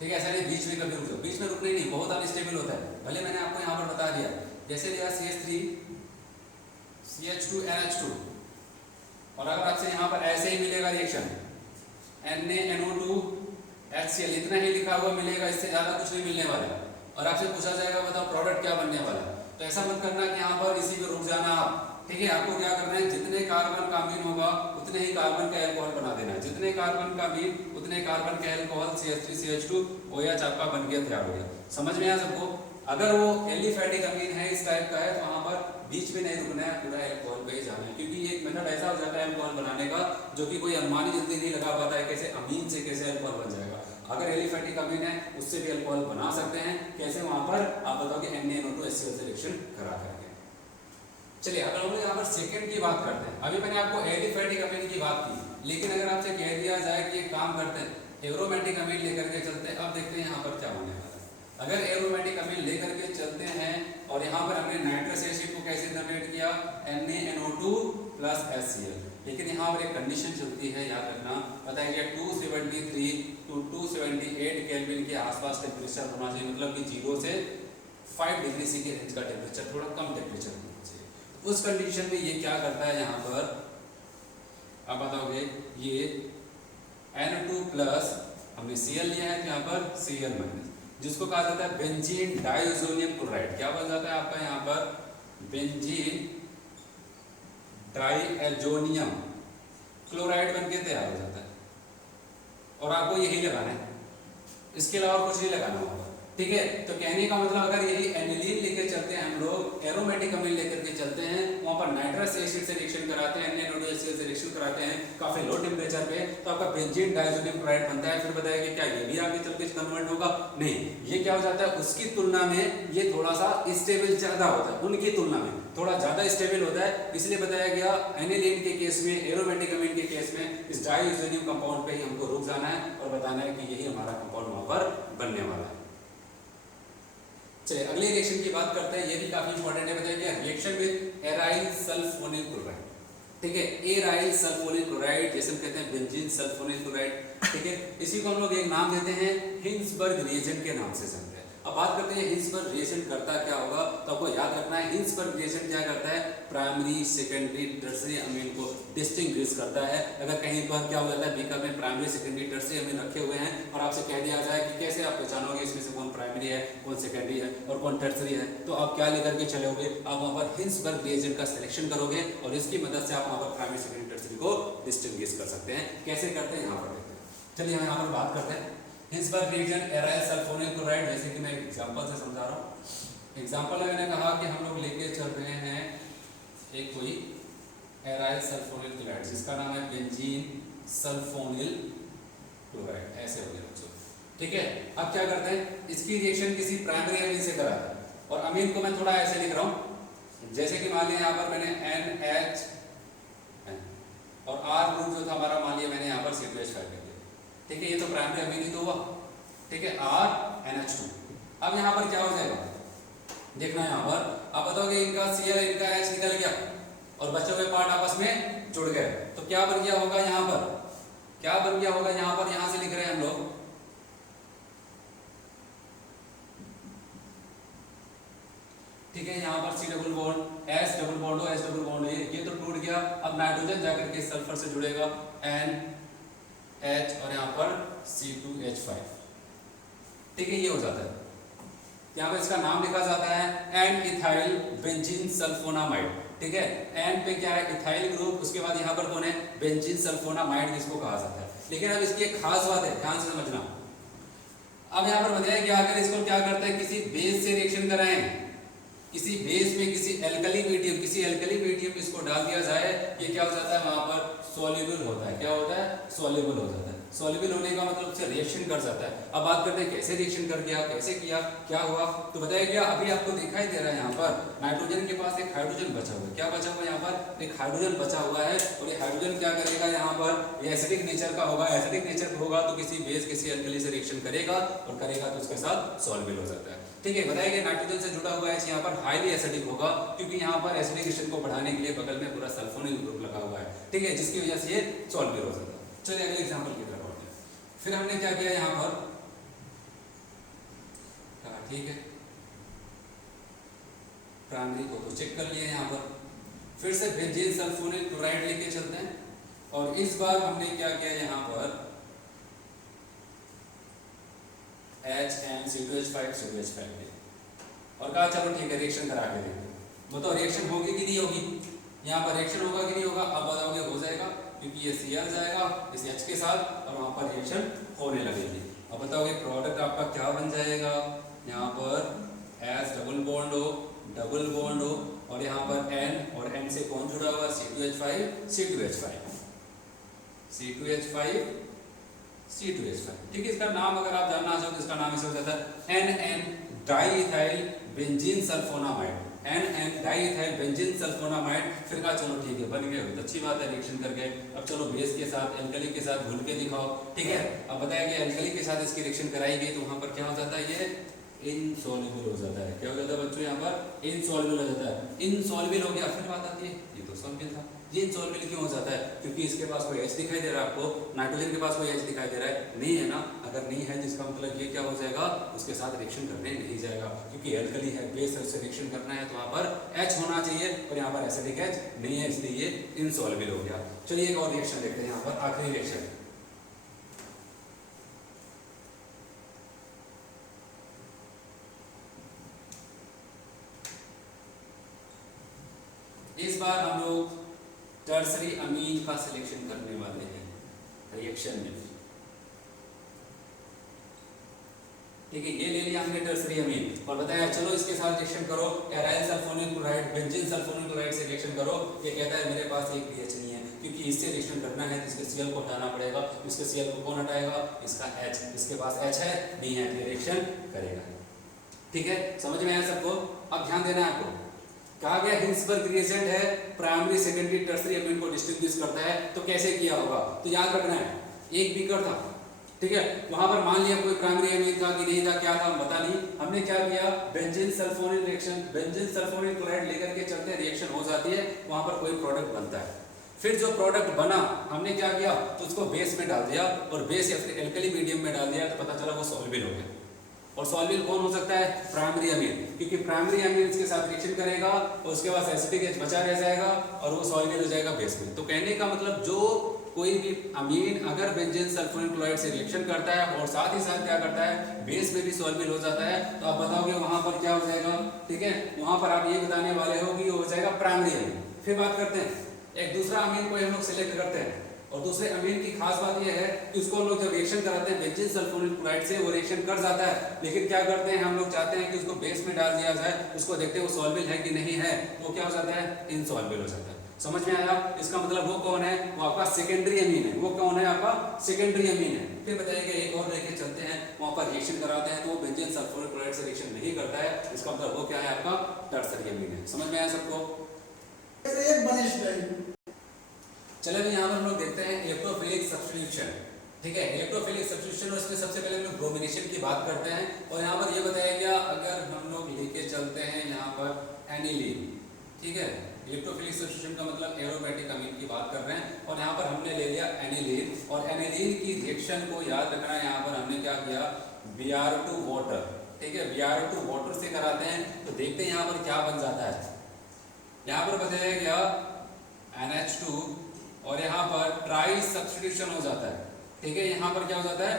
ठीक है, ऐसा नहीं बीच में कभी रुक जाओ, बीच में रुकना ही नहीं, बहुत अनस्टेबल होता है। भले मैंने आपको यहाँ पर बता दिया, जैसे लिया CH3 CH2 NH2, और अगर आपसे यहाँ पर ऐसे ही मिलेगा रिएक्शन NaNO2 HCl, इतना ही लिखा हुआ मिलेगा, इससे ज्यादा कुछ नहीं मिलने वाला है, और आपसे पूछा जाएगा बताओ प्रोडक्ट क्या बनने वाला है, तो ऐसा मत करना कि यहाँ पर इसी पे रुक जाना आप, ठीक है। आपको क्या करना है, जितने कार्बन का अमीन होगा उतने ही कार्बन का अल्कोहल बना देना है, जितने कार्बन का अमीन उतने कार्बन का अल्कोहल, CH3 CH2 OH आपका बन गया, तैयार हो गया। समझ में आया सबको। अगर वो एलिफेटिक अमीन है, इस टाइप का है, तो वहां पर बीच में नहीं रुकना है, पूरा अल्कोहल पे ही जाना है, क्योंकि एक मेथड ऐसा हो जाता है अल्कोहल बनाने का जो कि कोई अनुमान ही जल्दी नहीं लगा पाता है, कैसे अमीन से कैसे अल्कोहल बन जाएगा। अगर एलिफेटिक अमीन है उससे भी अल्कोहल बना सकते हैं, कैसे, वहां पर आप बताओ कि NaNO2 HCl से रिएक्शन करा करके। चलिए अगर हम लोग यहाँ पर सेकंड की बात करते हैं, अभी मैंने आपको एलिफेटिक अमीन की बात की, लेकिन अगर आपसे कह दिया जाए कि एक काम करते हैं, एरोमेटिक अमीन लेकर के चलते हैं, अब देखते हैं यहाँ पर क्या होने वाला है। अगर एरोमेटिक अमीन लेकर के चलते हैं और यहाँ पर हमने नाइट्रस एसिड को कैसे जनरेट किया, NaNO2 प्लस HCl, लेकिन यहाँ पर एक कंडीशन चलती है, याद रखना, बताया गया 273 to 278 केल्विन के आसपास टेम्परेचर होना चाहिए, मतलब कि 0 से 5 डिग्री सी के रेंज का टेम्परेचर, थोड़ा कम टेम्परेचर होना चाहिए। उस कंडीशन में ये क्या करता है, यहाँ पर आप बताओगे, ये N2 प्लस हमने Cl लिया है, तो यहाँ पर Cl माइनस, जिसको कहा जाता है बेंजीन डाइसोनियम क्लोराइड, क्या बन जाता है आपका यहाँ पर, बेंजीन डाईएल्जोनियम क्लोराइड बनके तैयार हो जाता है। और आपको यही लगाना है, इसके अलावा कुछ नहीं लगाना होगा, ठीक है। तो कहने का मतलब अगर यही एनिलीन लेके चलते हैं हम लोग, एरोमेटिक अमीन लेकर के चलते हैं, वहां पर नाइट्रस एसिड से रिएक्शन कराते हैं, NaNO2 से रिएक्शन कराते हैं काफी लो टेम्परेचर पे, तो आपका बेंजीन डाइज़ोनियम क्लोराइड बनता है। फिर बताया कि क्या ये भी आगे चल के कन्वर्ट होगा? नहीं, ये क्या हो जाता है, उसकी तुलना में ये थोड़ा सा स्टेबल ज्यादा होता है, उनकी तुलना में थोड़ा ज्यादा स्टेबल होता है। इसलिए बताया गया एनिलीन के केस में, एरोमेटिक अमीन के केस में इस डाइज़ोनियम कंपाउंड पे ही हमको रुक जाना है और बताना है कि यही हमारा कंपाउंड वहां पर बनने वाला है। चलिए अगले रिएक्शन की बात करते हैं, ये भी काफी इंपॉर्टेंट है। बताइए reaction with aryl sulphonyl chloride, ठीक है। एराइल सल्फोनिल क्लोराइड जैसे हम कहते हैं बेंजीन सल्फोनिल क्लोराइड, ठीक है। इसी को हम लोग एक नाम देते हैं हिंसबर्ग रिएजेंट के नाम से जानते हैं। अब बात करते हैं हिंसबर्ग रिएजेंट करता क्या होगा, तो आपको याद रखना है हिंसबर्ग रिएजेंट क्या करता है, प्राइमरी सेकेंडरी टर्सरी अमीन को डिस्टिंग्विश करता है। अगर कहीं पर क्या हो जाता है बीकर में प्राइमरी सेकेंडरी टर्सरी अमीन रखे हुए हैं और आपसे कह दिया जाए कि कैसे आप पहचानोगे इसमें से कौन प्राइमरी है, कौन सेकेंडरी है और कौन टर्सरी है, तो आप क्या लेकर के चलोगे, आप वहां पर हिंसबर्ग रिएजेंट का सिलेक्शन करोगे और इसकी मदद से आप वहां पर प्राइमरी सेकेंडरी टर्सरी को डिस्टिंग्विश कर सकते हैं। कैसे करते हैं यहाँ पर देखते हैं। चलिए हम यहाँ पर बात करते हैं Hinsberg reagent aryl sulphonyl chloride, जैसे कि मैं एक एग्जांपल से समझा रहा हूँ। एग्जांपल में मैंने कहा कि हम लोग लेके चल रहे हैं एक कोई एराइल सल्फोनिल क्लोराइड जिसका नाम है बेंजीन सल्फोनिल क्लोराइड, ऐसे हो गया बच्चों, ठीक है। अब क्या करते हैं, इसकी रिएक्शन किसी प्राइमरी अमीन से कराते हैं और अमीन को मैं थोड़ा ऐसे लिख रहा हूँ, जैसे कि मान लिया यहाँ पर मैंने NH और R ग्रुप जो था हमारा, मान लिया मैंने यहाँ पर C2H5 लिख दिया, ठीक है। ये तो प्राइमरी अमीन ही तो हुआ, ठीक है, RNH2। अब यहाँ पर क्या हो जाएगा, देखना यहाँ पर, आप बताओगे इनका Cl इनका H निकल गया और बचे हुए पार्ट आपस में जुड़ गए, तो क्या बन गया होगा यहाँ पर, क्या बन गया होगा यहाँ पर, यहाँ से लिख रहे हैं हम लोग, ठीक है। यहाँ पर C double bond S double bond हो, S डबल बॉन्ड है, ये तो टूट गया। अब नाइट्रोजन जाकर के सल्फर से जुड़ेगा NH और यहाँ पर C2H5, ठीक है, ये हो जाता है। यहाँ पर इसका नाम लिखा जाता है एन इथाइल बेंजीन सल्फोनामाइड, ठीक है। एन पे क्या है, इथाइल ग्रुप, उसके बाद यहाँ पर कौन है, बेंजीन सल्फोनामाइड जिसको कहा जाता है। लेकिन अब इसकी एक खास बात है, ध्यान से समझना। अब यहाँ पर बताया कि अगर इसको क्या करते हैं, किसी बेस से रिएक्शन कराएं, किसी बेस में किसी एल्कली मीडियम इसको डाल दिया जाए, ये क्या हो जाता है, वहां पर सॉल्युबल होता है। क्या होता है, सॉल्युबल हो जाता है। सॉल्युबल होने का मतलब से रिएक्शन कर जाता है। अब बात करते हैं कैसे रिएक्शन कर गया, कैसे किया, क्या हुआ, तो बताया गया अभी आपको दिखाई दे रहा है यहाँ पर नाइट्रोजन के पास एक हाइड्रोजन बचा हुआ है। क्या बचा हुआ है, यहाँ पर एक हाइड्रोजन बचा हुआ है और ये हाइड्रोजन क्या करेगा, यहाँ पर ये एसिडिक नेचर का होगा। एसिडिक नेचर होगा तो किसी बेस किसी एल्कली से रिएक्शन करेगा और करेगा तो उसके साथ सॉल्युबल हो जाता है, ठीक है। बताया गया नाइट्रोजन से जुड़ा हुआ है, यहाँ पर हाईली एसिडिक होगा क्योंकि यहाँ पर एसिडिकेशन को बढ़ाने के लिए बगल में पूरा सल्फोनिल ग्रुप लगा हुआ है, ठीक है, जिसकी वजह से ये सॉल्युबल हो जाता है। चलिए अगले एग्जांपल की तरफ बढ़ते हैं। फिर हमने क्या किया यहाँ पर, ठीक है, प्राइमरी को तो चेक कर लिया यहाँ पर। फिर से बेंजीन सल्फोनिल क्लोराइड लेके चलते हैं और इस बार हमने क्या किया यहाँ पर HNC2H5 और कहा चलो ठीक है रिएक्शन करा के देखो। बताओ रिएक्शन होगी कि नहीं होगी, यहाँ पर रिएक्शन होगा कि नहीं होगा, अब बताओगे हो जाएगा क्योंकि ये Cl जाएगा इस H के साथ और वहाँ पर रिएक्शन होने लगेगी। अब बताओगे प्रोडक्ट आपका क्या बन जाएगा, यहाँ पर H डबल बॉन्ड हो और यहाँ पर N और N से कौन जुड़ा हुआ, C2H5, ठीक है। इसका नाम अगर आप जानना चाहो तो इसका नाम इसे हो जाता है NN diethyl benzene sulfonamide, NN diethyl benzene sulfonamide. फिर कहा चलो ठीक है बन गया, तो अच्छी बात है रिएक्शन करके। अब चलो बेस के साथ एल्कली के साथ घुल के दिखाओ, ठीक है। अब बताया कि एल्कली के साथ इसकी रिएक्शन कराई गई तो वहां पर क्या हो जाता है, ये इनसॉल्युबल हो जाता है। क्या हो जाता है बच्चों, यहाँ पर इनसॉल्युबल हो जाता है। इनसॉल्युबल हो गया, फिर बात आती है ये तो सॉल्युबल था, ये इनसॉल्युबल क्यों हो जाता है, क्योंकि इसके पास कोई H दिखाई दे रहा है, आपको नाइट्रोजन के पास कोई H दिखाई दे रहा है, नहीं है ना। अगर नहीं है जिसका मतलब ये क्या हो जाएगा, उसके साथ रिएक्शन करने नहीं जाएगा क्योंकि एल्कली है, बेस है, उससे रिएक्शन करना है तो वहाँ पर H होना चाहिए और यहाँ पर एसिडिक H नहीं है, इसलिए ये इनसॉल्युबल हो गया। चलिए एक और रिएक्शन देखते हैं, यहाँ पर आखिरी रिएक्शन। इस बार हम लोग टर्सरी अमीन का सिलेक्शन करने वाले हैं रिएक्शन में। ठीक है, ये ले लिया हमने टर्सरी अमीन और बताया चलो इसके साथ रिएक्शन करो, aryl sulphonyl chloride benzene sulphonyl chloride से रिएक्शन करो। ये कहता है मेरे पास एक पीएच नहीं है, क्योंकि इससे रिएक्शन करना है तो इसके Cl को हटाना पड़ेगा। इसके Cl को कौन हटाएगा? इसका H। इसके पास H है नहीं है तो रिएक्शन करेगा। ठीक है, समझ में आया सबको? अब ध्यान देना है आपको, कहा गया हिंसबर्ग रिएजेंट है, प्राइमरी सेकेंडरी टर्सरी अमीन को डिस्टिंग्विश करता है। तो कैसे किया होगा? तो याद रखना है, एक बीकर था, ठीक है, वहां पर मान लिया कोई प्राइमरी अमीन था कि नहीं था, क्या था पता नहीं, हमने क्या किया, benzene sulphonyl reaction, benzene sulphonyl chloride लेकर के चलते रिएक्शन हो जाती है, वहां पर कोई प्रोडक्ट बनता है। फिर जो प्रोडक्ट बना हमने क्या किया, तो उसको बेस में डाल दिया और बेस या फिर एल्कली मीडियम में डाल दिया, तो पता चला वो सॉल्युबल हो गया। और सॉल्युबल कौन हो सकता है? प्राइमरी अमीन, क्योंकि प्राइमरी अमीन इसके साथ रिएक्शन करेगा और उसके बाद एसिटिक H बचा रह जाएगा और वो सॉल्युबल हो जाएगा बेस में। तो कहने का मतलब जो कोई भी अमीन अगर बेंजीन सल्फोनिल क्लोराइड से रिएक्शन करता है और साथ ही साथ क्या करता है, बेस में भी सॉल्युबल हो जाता है, तो आप बताओगे वहां पर क्या हो जाएगा? ठीक है, वहां पर आप ये बताने वाले हो कि हो जाएगा प्राइमरी अमीन। फिर बात करते हैं, एक दूसरा अमीन को हम लोग सिलेक्ट करते हैं और दूसरे अमीन की खास बात यह है कि उसको हम लोग जब रिएक्शन कराते हैं बेंजीन सल्फोनिल क्लोराइड से, वो रिएक्शन कर जाता है, लेकिन क्या करते हैं हम लोग चाहते हैं कि उसको बेस में डाल दिया जाए, उसको देखते हैं वो सॉल्युबल है कि नहीं है, वो क्या हो जाता है? इनसॉल्युबल हो जाता है। समझ में आया? इसका मतलब वो कौन है? वो आपका सेकेंडरी अमीन है। वो कौन है? आपका सेकेंडरी अमीन है। फिर बताइएगा एक और लेके चलते हैं, वहां पर रिएक्शन कराते हैं तो वो बेंजीन सल्फोनिल क्लोराइड से रिएक्शन नहीं करता है, इसका मतलब वो क्या है? आपका टर्सरी अमीन है। समझ में आया सबको? चलो अभी यहाँ पर हम लोग देखते हैं इलेक्ट्रोफिलिक सब्स्टिट्यूशन। ठीक है, इलेक्ट्रोफिलिक सब्स्टिट्यूशन, और इसमें सबसे पहले हम लोग ब्रोमिनेशन की बात करते हैं। और यहाँ पर ये बताया गया अगर हम लोग लेके चलते हैं यहाँ पर एनिलीन, ठीक है, इलेक्ट्रोफिलिक सब्स्टिट्यूशन का मतलब एरोमेटिक अमीन की बात कर रहे हैं, और यहाँ पर हमने ले लिया एनिलीन, और एनिलीन की रिएक्शन को याद रखना है। यहाँ पर हमने क्या किया, Br2 वाटर, ठीक है, Br2 वाटर से कराते हैं, तो देखते हैं यहाँ पर क्या बन जाता है। यहाँ पर बताया गया NH2 और यहाँ पर ट्राई सब्स्टिट्यूशन हो जाता है। ठीक है, यहाँ पर क्या हो जाता है?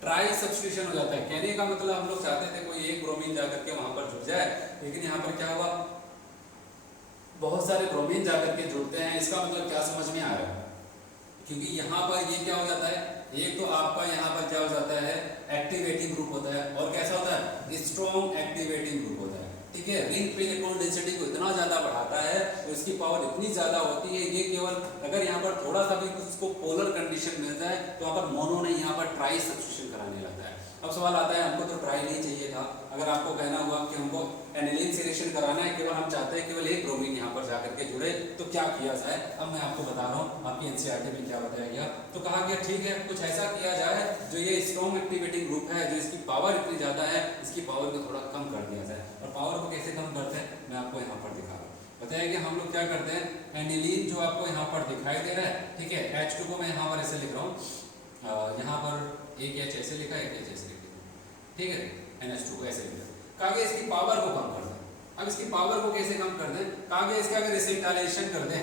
ट्राई सब्स्टिट्यूशन हो जाता है। कहने का मतलब हम लोग चाहते थे कोई एक ब्रोमीन जाकर के वहां पर जुड़ जाए, लेकिन यहाँ पर क्या हुआ, बहुत सारे ब्रोमीन जाकर के जुड़ते हैं। इसका मतलब क्या समझ में आ रहा है? क्योंकि यहाँ पर ये क्या हो जाता है, एक तो आपका यहाँ पर क्या हो जाता है, एक्टिवेटिंग ग्रुप होता है, और कैसा होता है, स्ट्रॉन्ग एक्टिवेटिंग ग्रुप होता है। ठीक है, रिंग पे इलेक्ट्रॉन डेंसिटी को इतना ज्यादा बढ़ाता है तो इसकी पावर इतनी ज्यादा होती है, ये केवल अगर यहाँ पर थोड़ा सा भी उसको पोलर कंडीशन मिल जाए तो यहाँ पर मोनो नहीं, यहाँ पर ट्राई सब्स्टिट्यूशन कराने लगता है। अब सवाल आता है, हमको तो ट्राई नहीं चाहिए था, अगर आपको कहना हुआ कि हमको एनिलीन से रिएक्शन कराना है, केवल हम चाहते हैं केवल एक ब्रोमीन यहाँ पर जाकर के जुड़े, तो क्या किया जाए? अब मैं आपको बता रहा हूँ, आपकी एनसीईआरटी में क्या बताया गया। तो कहा गया ठीक है, कुछ ऐसा किया जाए जो ये स्ट्रॉन्ग एक्टिवेटिंग ग्रुप है, जो इसकी पावर इतनी ज्यादा है, इसकी पावर को थोड़ा कम कर दिया जाए। और पावर को कैसे कम करते हैं मैं आपको यहाँ पर दिखा रहा हूँ। बताया कि हम लोग क्या करते हैं, एनिलीन जो आपको यहाँ पर दिखाई दे रहा है, ठीक है, H2 को मैं यहाँ पर ऐसे लिख रहा हूँ, यहाँ पर एक H ऐसे लिखा है, एक H ऐसे लिखा है, ठीक है, NH2 को ऐसे लिखा है। कहा गया इसकी पावर को कम कर दें। अब इसकी पावर को कैसे कम कर दें? कहा गया इसका अगर एसिटाइलेशन कर दें,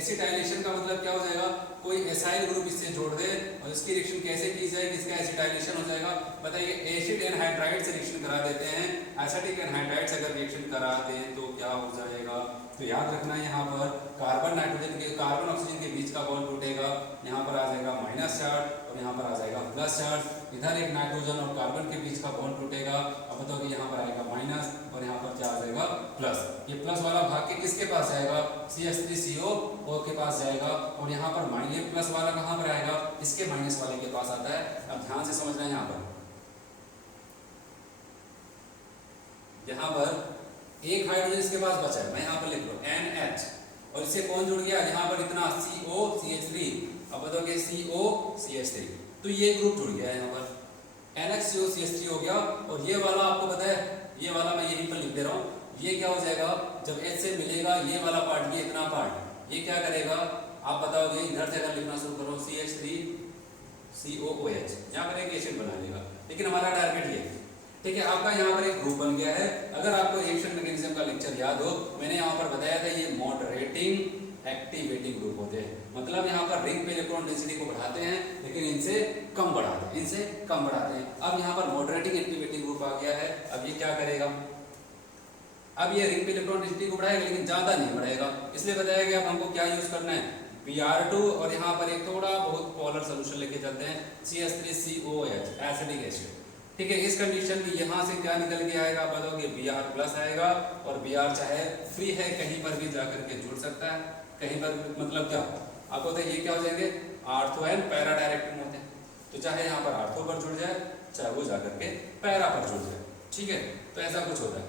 एसिटाइलेशन का मतलब क्या हो जाएगा, कोई एसाइल ग्रुप इससे जोड़ दे और इसकी रिएक्शन कैसे की जाए कि इसका एसिटाइलेशन हो जाएगा। बताइए, एसिड एनहाइड्राइड से रिएक्शन करा देते हैं, एसिटिक एनहाइड्राइड से अगर रिएक्शन करा दें तो क्या हो जाएगा? तो याद रखना है यहाँ पर कार्बन नाइट्रोजन के, कार्बन ऑक्सीजन के बीच का बॉन्ड टूटेगा, यहाँ पर आ जाएगा माइनस चार्ज और यहाँ पर आ जाएगा प्लस चार्ज। इधर एक नाइट्रोजन और कार्बन के बीच का बॉन्ड टूटेगा, अब बताओ कि यहाँ पर आएगा माइनस और यहाँ पर क्या आ जाएगा प्लस। ये प्लस वाला भाग के किसके पास जाएगा? CH3CO के पास जाएगा, और यहाँ पर माइनस प्लस वाला कहाँ पर आएगा? इसके माइनस वाले के पास आता है। अब ध्यान से समझना है, यहाँ पर एक हाइड्रोजन इसके पास बचा है, मैं यहाँ पर लिख रहा हूँ NH, और इससे कौन जुड़ गया? यहाँ पर इतना CO CH3, अब बताओगे CO CH3, तो ये ग्रुप जुड़ गया है यहाँ पर, NH CO CH3 हो गया। और ये वाला आपको पता है, ये वाला मैं यहीं पर लिख दे रहा हूँ, ये क्या हो जाएगा जब H से मिलेगा, ये वाला पार्ट, ये इतना पार्ट, ये क्या करेगा आप बताओगे? इधर से अगर लिखना शुरू करो CH3 COOH, यहाँ पर एक एसिड बना लेगा, लेकिन हमारा टारगेट ये, ठीक है, आपका यहाँ पर एक ग्रुप बन गया है। अगर आपको रिएक्शन मैकेनिज्म का लेक्चर याद हो, मैंने यहाँ पर बताया था ये मॉडरेटिंग एक्टिवेटिंग ग्रुप होते हैं, मतलब यहाँ पर रिंग पे इलेक्ट्रॉन डेंसिटी को बढ़ाते हैं लेकिन इनसे कम बढ़ाते हैं, इनसे कम बढ़ाते हैं। अब यहाँ पर मॉडरेटिंग एक्टिवेटिंग ग्रुप आ गया है, अब ये क्या करेगा? अब ये रिंग पे इलेक्ट्रॉन डेंसिटी को बढ़ाएगा लेकिन ज्यादा नहीं बढ़ाएगा, इसलिए बताया गया अब हमको क्या यूज करना है, Br2 और यहाँ पर एक थोड़ा बहुत पोलर सोल्यूशन लेके चलते हैं CH3COH एसिडिक एसिड। ठीक है, इस कंडीशन में यहाँ से क्या निकल के आएगा बताओगे, Br प्लस आएगा और Br चाहे फ्री है कहीं पर भी जाकर के जुड़ सकता है, कहीं पर मतलब क्या आपको होता है, ये क्या हो जाएंगे आर्थो एंड पैरा डायरेक्टिंग होते हैं, तो चाहे यहाँ पर आर्थो पर जुड़ जाए चाहे वो जाकर के पैरा पर जुड़ जाए। ठीक है, तो ऐसा कुछ होता है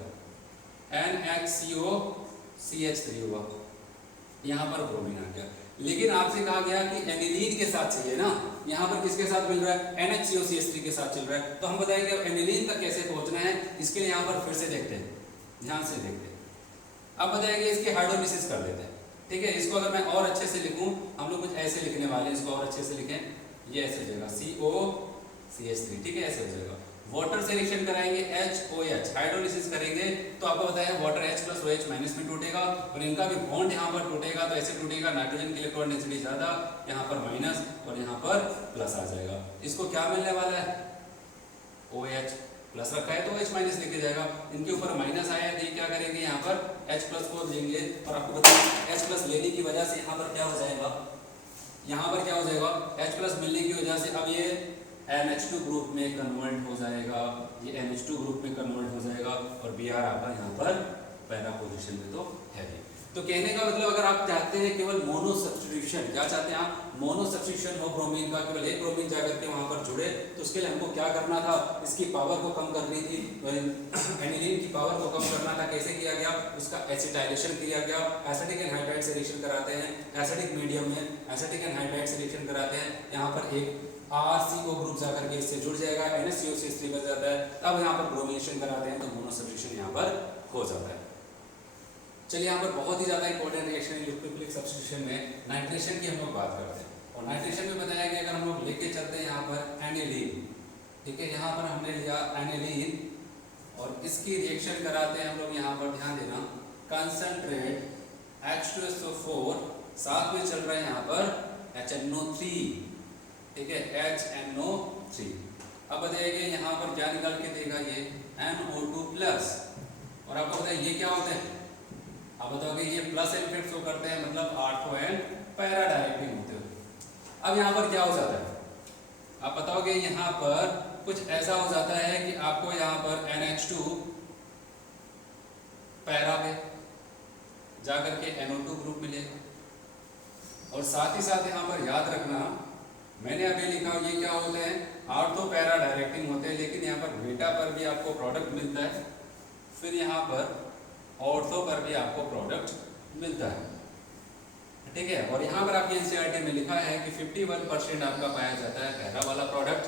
NHCOCH3 हुआ, यहाँ पर ब्रोमीन आ गया। लेकिन आपसे कहा गया कि एनिलीन के साथ चाहिए ना, यहाँ पर किसके साथ मिल रहा है, NHCOCH3 के साथ चल रहा है, तो हम बताएंगे एनिलीन तक कैसे पहुंचना है, इसके लिए यहाँ पर फिर से देखते हैं, ध्यान से देखते हैं। अब बताएंगे इसके हाइड्रोलिसिस कर देते हैं। ठीक है, इसको अगर मैं और अच्छे से लिखूं, हम लोग कुछ ऐसे लिखने वाले हैं, इसको और अच्छे से लिखें, ये ऐसे हो जाएगा COCH3। ठीक है, ऐसे हो जाएगा। वाटर से रिएक्शन कराएंगे HOH, हाइड्रोलिसिस करेंगे तो आपको बताया water H plus OH minus में टूटेगा और इनका भी बॉन्ड यहाँ पर टूटेगा, तो ऐसे टूटेगा, नाइट्रोजन की इलेक्ट्रॉन डेंसिटी ज्यादा, यहाँ पर माइनस और यहाँ पर प्लस आ जाएगा। इसको क्या मिलने वाला है, OH प्लस रखा है तो OH माइनस लेके जाएगा, इनके ऊपर माइनस आया है तो ये क्या करेंगे, यहाँ पर H प्लस को लेंगे और आपको बताया H प्लस लेने की वजह से यहाँ पर क्या हो जाएगा, यहाँ पर क्या हो जाएगा, H प्लस मिलने की वजह से अब ये NH2 ग्रुप में कन्वर्ट हो जाएगा, ये NH2 ग्रुप में कन्वर्ट हो जाएगा और Br आपका यहाँ पर पैरा पोजीशन में तो है भी। तो कहने का मतलब अगर आप चाहते हैं केवल मोनो सब्स्टिट्यूशन, क्या चाहते हैं आप, मोनो सब्स्टिट्यूशन हो ब्रोमीन का, केवल एक ब्रोमीन जाकर के वहां पर जुड़े, तो उसके लिए हमको क्या करना था, इसकी पावर को कम करनी थी, एनिलीन की पावर को कम करना था। कैसे किया गया, उसका एसिटाइलेशन किया गया, एसिटिक एनहाइड्राइड से रिएक्शन कराते हैं, एसिडिक मीडियम में एसिटिक एनहाइड्राइड से रिएक्शन कराते हैं, यहाँ पर एक RCO ग्रुप जाकर के इससे जुड़ जाएगा, NHCOCH3 बच जाता है, तब यहाँ पर ब्रोमिनेशन कराते हैं तो मोनो सब्स्टिट्यूशन यहाँ पर हो जाता है। चलिए, यहाँ पर बहुत ही ज्यादा इंपॉर्टेंट रिएक्शन इलेक्ट्रोफिलिक सब्स्टिट्यूशन में नाइट्रेशन की हम लोग बात करते हैं, और नाइट्रेशन में बताया कि अगर हम लोग लेके चलते हैं यहाँ पर एनिलीन, ठीक है, यहाँ पर हमने लिया एनिलीन और इसकी रिएक्शन कराते हैं हम लोग, यहाँ पर ध्यान देना, कंसंट्रेट H2SO4 साथ में चल रहा है यहाँ पर HNO3, ठीक है, HNO3। अब बताइए यहाँ पर क्या निकाल के देगा, ये NO2 प्लस, और आपको बताइए ये क्या होता है, आप बताओगे ये प्लस इफेक्ट शो करते हैं, मतलब आर्थो एंड पैरा डायरेक्टिंग होते हैं। अब यहाँ पर क्या हो जाता है, आप बताओगे यहाँ पर कुछ ऐसा हो जाता है कि आपको यहाँ पर NH2 पैरा पे जाकर के NO2 ग्रुप मिलेगा, और साथ ही साथ यहाँ पर याद रखना मैंने अभी लिखा ये क्या होते हैं, आर्थो पैरा डायरेक्टिंग होते हैं, लेकिन यहाँ पर बीटा पर भी आपको प्रोडक्ट मिलता है, फिर यहाँ पर ऑर्थो पर भी आपको प्रोडक्ट मिलता है। ठीक है, और यहाँ पर आपके एनसीईआरटी में लिखा है कि 51% आपका पाया जाता है पैरा वाला प्रोडक्ट,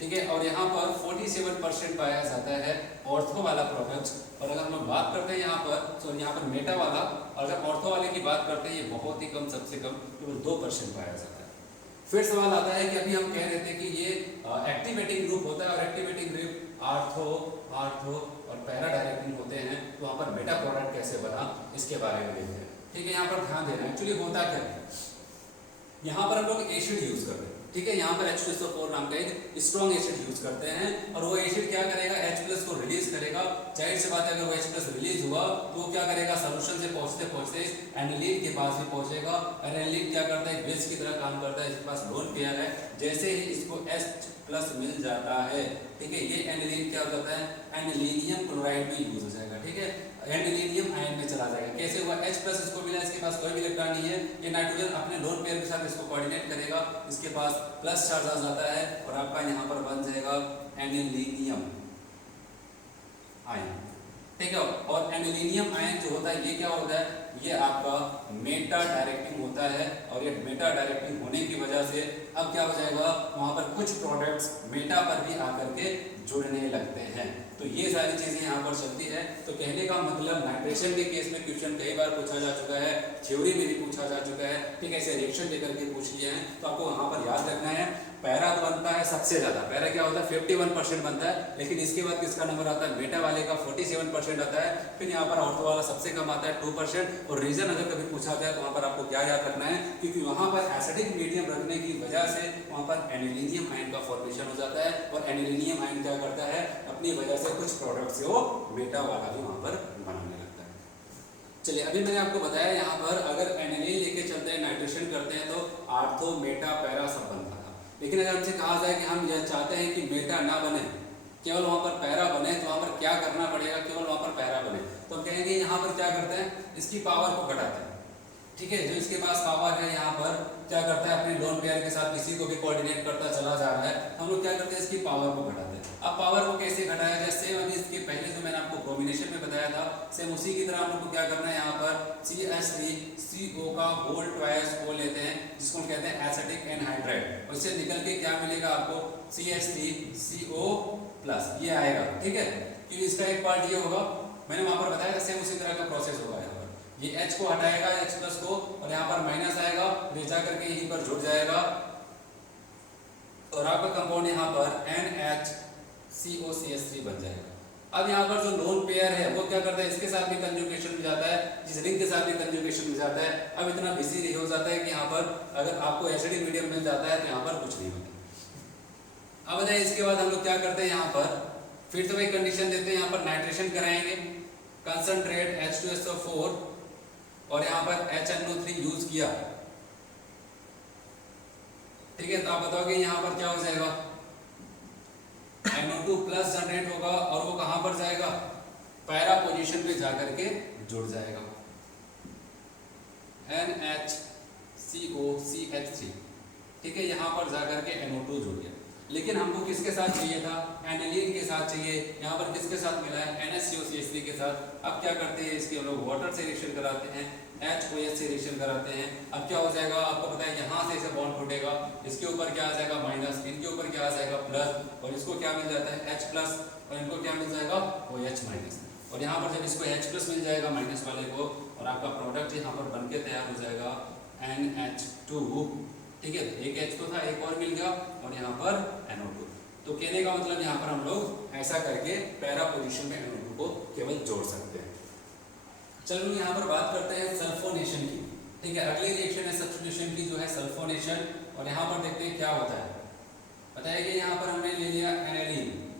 ठीक है, और यहाँ पर 47% पाया जाता है ऑर्थो वाला प्रोडक्ट। और अगर हम लोग बात करते हैं यहाँ पर, यहाँ पर मेटा वाला, और अगर ऑर्थो वाले की बात करते हैं ये बहुत ही कम, सबसे कम केवल 2% पाया जाता है। फिर सवाल आता है कि अभी हम कह रहे थे कि ये एक्टिवेटिंग ग्रुप होता है, और एक्टिवेटिंग ग्रुप आर्थो और पैरा डायरेक्टिंग होते हैं, तो वहाँ पर मेटा प्रोडक्ट कैसे बना इसके बारे में देखते हैं। ठीक है, यहाँ पर ध्यान देना, एक्चुअली होता क्या है, यहाँ पर हम लोग एसिड यूज करते हैं, ठीक है, यहाँ पर H2SO4 नाम का एक स्ट्रॉन्ग एसिड यूज करते हैं, और वो एसिड क्या करेगा, H प्लस को रिलीज करेगा। जाहिर सी बात है अगर वो H प्लस रिलीज हुआ तो वो क्या करेगा, सोल्यूशन से पहुंचते पहुंचते एनिलीन के पास भी पहुंचेगा, और एनिलीन क्या करता है, बेस की तरह काम करता है, इसके पास लोन पेयर है, जैसे ही इसको H प्लस मिल जाता है, ठीक है, ये एनिलीन क्या हो जाता है, एनिलीनियम क्लोराइड में यूज हो जाएगा, ठीक है, एनिलीनियम आयन में चला जाएगा। कैसे हुआ, H प्लस इसको मिला, इसके पास कोई भी इलेक्ट्रॉन नहीं है, ये नाइट्रोजन अपने लोन पेयर के साथ इसको कोऑर्डिनेट करेगा, इसके पास प्लस चार्ज आ जाता है, और आपका यहाँ पर बन जाएगा एनिलीनियम आयन, ठीक है। और एनिलीनियम आयन जो होता है ये क्या होता है, ये आपका मेटा डायरेक्टिंग होता है, और ये मेटा डायरेक्टिंग होने की वजह से अब क्या हो जाएगा, वहां पर कुछ प्रोडक्ट्स मेटा पर भी आकर के जुड़ने लगते हैं। तो ये सारी चीजें यहाँ पर चलती है। तो कहने का मतलब नाइट्रेशन के केस में क्वेश्चन कई बार पूछा जा चुका है, थ्योरी में भी पूछा जा चुका है, ठीक है, ऐसे रिएक्शन लेकर के पूछ लिए हैं, तो आपको वहां पर याद रखना है पैरा बनता है सबसे ज्यादा, पैरा क्या होता है 51% बनता है, लेकिन इसके बाद किसका नंबर आता है, बेटा वाले का 47% आता है, फिर यहाँ पर ऑर्थो वाला सबसे कम आता है 2%। और रीजन अगर कभी पूछा जाए तो वहाँ पर आपको क्या याद रखना है, क्योंकि वहाँ पर एसिडिक मीडियम रखने की वजह से वहाँ पर एनिलीनियम आयन का फॉर्मेशन हो जाता है, और एनिलीनियम आयन क्या करता है, अपनी वजह से कुछ प्रोडक्ट से वो बेटा वाला भी वहाँ पर बनाने लगता है। चलिए, अभी मैंने आपको बताया यहाँ पर अगर एनिलीन लेके चलते हैं, नाइट्रेशन करते हैं तो आर्थो मेटा पैरा सब बनता था। लेकिन अगर हमसे कहा जाए कि हम यह चाहते हैं कि मेटा ना बने, केवल वहाँ पर पैरा बने, तो वहाँ पर क्या करना पड़ेगा, केवल वहाँ पर पैरा बने, तो हम कहेंगे यहाँ पर क्या करते हैं, इसकी पावर को घटाते हैं। ठीक है, जो इसके पास पावर है यहाँ पर क्या करता है, अपने लोन पेयर के साथ किसी को भी कोऑर्डिनेट करता चला जा रहा है, हम लोग क्या करते हैं, इसकी पावर को घटाते हैं। अब पावर को कैसे घटाया जाए, सेम अभी इसके पहले जो मैंने आपको कॉम्बिनेशन में बताया था, सेम उसी की तरह हम लोग को क्या करना है, यहाँ पर CH3CO का होल ट्वाइस O लेते हैं, जिसको हम कहते हैं एसिटिक एनहाइड्राइड। उससे निकल के क्या मिलेगा आपको, CH3CO प्लस, ये आएगा। ठीक है, क्योंकि इसका एक पार्ट ये होगा, मैंने वहां पर बताया था, सेम उसी तरह का प्रोसेस होगा। यहाँ पर ये H को हटाएगा, H प्लस को, और यहाँ पर माइनस आएगा, ले जा करके यहीं पर जुड़ जाएगा, और आपका कंपाउंड यहाँ पर NHCOCH3 बन जाएगा। अब यहाँ पर जो लोन पेयर है वो क्या करता है, इसके साथ भी कंजुगेशन में जाता है, इस रिंग के साथ भी कंजुगेशन में जाता है। अब इतना बिजी नहीं हो जाता है कि यहाँ पर अगर आपको एसिडिक मीडियम मिल जाता है तो यहाँ पर कुछ नहीं होगा। अब बताइए, इसके बाद हम लोग क्या करते हैं, यहाँ पर फिर से वही कंडीशन देते हैं, यहाँ पर नाइट्रेशन कराएंगे, कंसंट्रेट H2SO4 और यहाँ पर HNO3 यूज किया। ठीक है, तो आप बताओगे यहाँ पर क्या हो जाएगा, NO2 प्लस जनरेट होगा, और वो कहां पर जाएगा, पैरा पोजीशन पे जाकर के जुड़ जाएगा, NHCOCH3। ठीक है, यहाँ पर जाकर के NO2 जुड़ गया। लेकिन हमको किसके साथ चाहिए था, एनिलीन के साथ चाहिए, यहाँ पर किसके साथ मिला है, NHCOCH3 के साथ। अब क्या करते हैं, इसके हम लोग वाटर से रिएक्शन कराते हैं, HOH से रिएक्शन कराते हैं। अब क्या हो जाएगा, आपको पता है, यहाँ से इसे बॉन्ड टूटेगा, इसके ऊपर क्या आ जाएगा माइनस, इनके ऊपर क्या आ जाएगा प्लस, और इसको क्या मिल जाता है H प्लस, और इनको क्या मिल जाएगा OH माइनस। और यहाँ पर जब इसको H प्लस मिल जाएगा माइनस वाले को, और आपका प्रोडक्ट यहाँ पर बनके तैयार हो जाएगा NH2। ठीक है, एक H तो था, एक और मिल गया, और यहाँ पर NO2। तो कहने का मतलब यहाँ पर हम लोग ऐसा करके पैरा पोजीशन में NO2 को केवल जोड़ सकते हैं। चलो यहाँ पर बात करते हैं सल्फोनेशन की। ठीक है, अगली रिएक्शन है सब्स्टिट्यूशन की, जो है सल्फोनेशन। और यहाँ पर देखते हैं क्या होता है। बताइए कि यहाँ पर हमने ले लिया एनिलीन,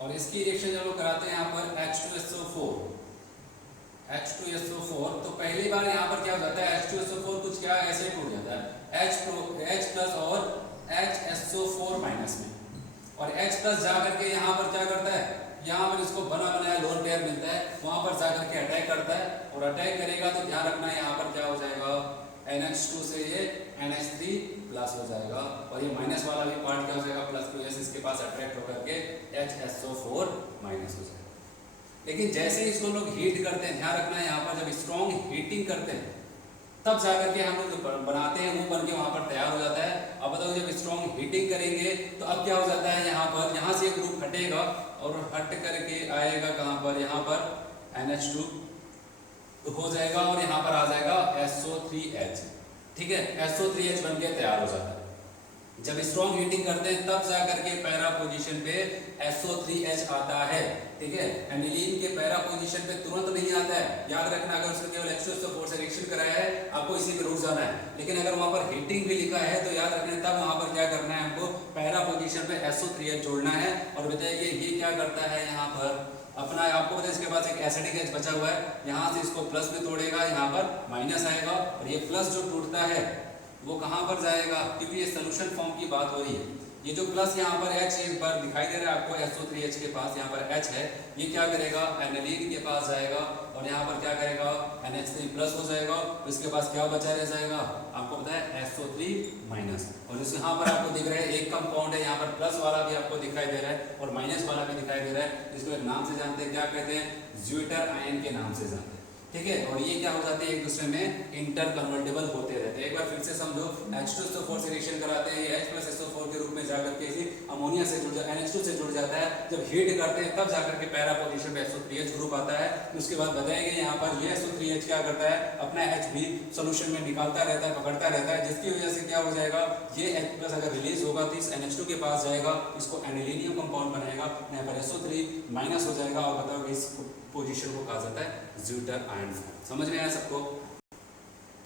और इसकी रिएक्शन जब लोग कराते हैं यहाँ पर H2SO4, तो पहली बार यहाँ पर क्या हो जाता है, H2SO4 कुछ क्या ऐसे टूट जाता है H प्लस और HSO4 माइनस में, और H प्लस जा करके यहाँ पर क्या करता है, यहाँ पर इसको बना बनाया लोन पेयर मिलता है, वहां पर जाकर के अटैक करता है, और अटैक करेगा तो ध्यान रखना है यहाँ पर क्या हो जाएगा, NH2 से ये NH3 प्लस हो जाएगा, और ये माइनस वाला भी पार्ट क्या हो जाएगा, प्लस टू एस इसके पास अट्रैक्ट होकर के HSO4 माइनस हो जाएगा। लेकिन जैसे ही इसको लोग हीट करते हैं, ध्यान रखना है यहाँ पर जब स्ट्रॉन्ग हीटिंग करते हैं तब जाकर के हम लोग जो बनाते हैं वो बन के वहां पर तैयार हो जाता है। अब बताओ, जब स्ट्रॉन्ग हीटिंग करेंगे तो अब क्या हो जाता है, यहाँ पर यहाँ से एक ग्रुप हटेगा और हट करके आएगा कहाँ पर, यहाँ पर NH2 हो जाएगा, और यहाँ पर आ जाएगा SO3H। ठीक है, SO3H बन के तैयार हो जाता है। जब स्ट्रॉन्ग हीटिंग करते हैं तब जाकर के पैरा पोजीशन पे SO3H आता है। ठीक है, एनिलीन के पैरा पोजीशन पे तुरंत नहीं आता है, याद रखना। अगर उसने केवल H2SO4 से रिएक्शन कराया है, आपको इसी पे रुक जाना है। लेकिन अगर वहां पर हीटिंग भी लिखा है तो याद रखना, तब वहां पर क्या करना है, हमको पैरा पोजीशन पे SO3H जोड़ना है। और बताइए ये क्या करता है, यहाँ पर अपना आपको पता है इसके पास एक एसिडिक H बचा हुआ है, यहाँ से इसको प्लस में तोड़ेगा, यहाँ पर माइनस आएगा, और ये प्लस जो टूटता है वो कहाँ पर जाएगा, क्योंकि ये सोल्यूशन फॉर्म की बात हो रही है। ये जो प्लस यहाँ पर H एक बार दिखाई दे रहा है आपको, SO3H के पास यहाँ पर H है, ये क्या करेगा, एनिलीन के पास जाएगा, और यहाँ पर क्या करेगा, NH3 प्लस हो जाएगा, तो इसके पास क्या बचा रह जाएगा, आपको पता है SO3 माइनस। और इस यहाँ पर आपको दिख रहा है एक कंपाउंड है, यहाँ पर प्लस वाला भी आपको दिखाई दे रहा है और माइनस वाला भी दिखाई दे रहा है। इसको एक नाम से जानते हैं, क्या कहते हैं, ज्यूटर आयन के नाम से जानते हैं। ठीक है, और ये क्या हो जाते हैं, एक दूसरे में इंटर कन्वर्टेबल होते रहते हैं। एक बार फिर से समझो, H2SO4 से रिएक्शन कराते हैं, H प्लस SO4 के रूप में जाकर के इसी अमोनिया से जुड़ जाता है, NH2 से जुड़ जाता है। जब हीट करते हैं तब जाकर के पैरा पोजीशन पे SO3H ग्रुप आता है। उसके बाद बताएंगे यहाँ पर ये SO3H क्या करता है, अपना H भी सोल्यूशन में निकालता रहता है, पकड़ता रहता है, जिसकी वजह से क्या हो जाएगा, ये H प्लस अगर रिलीज होगा तो इस NH2 के पास जाएगा, इसको एनिलीनियम कंपाउंड बनाएगा, यहाँ पर SO3 माइनस हो जाएगा, और बताओ इस पोजीशन को कहा जाता है ज्यूटर आयन। समझ में आया सबको।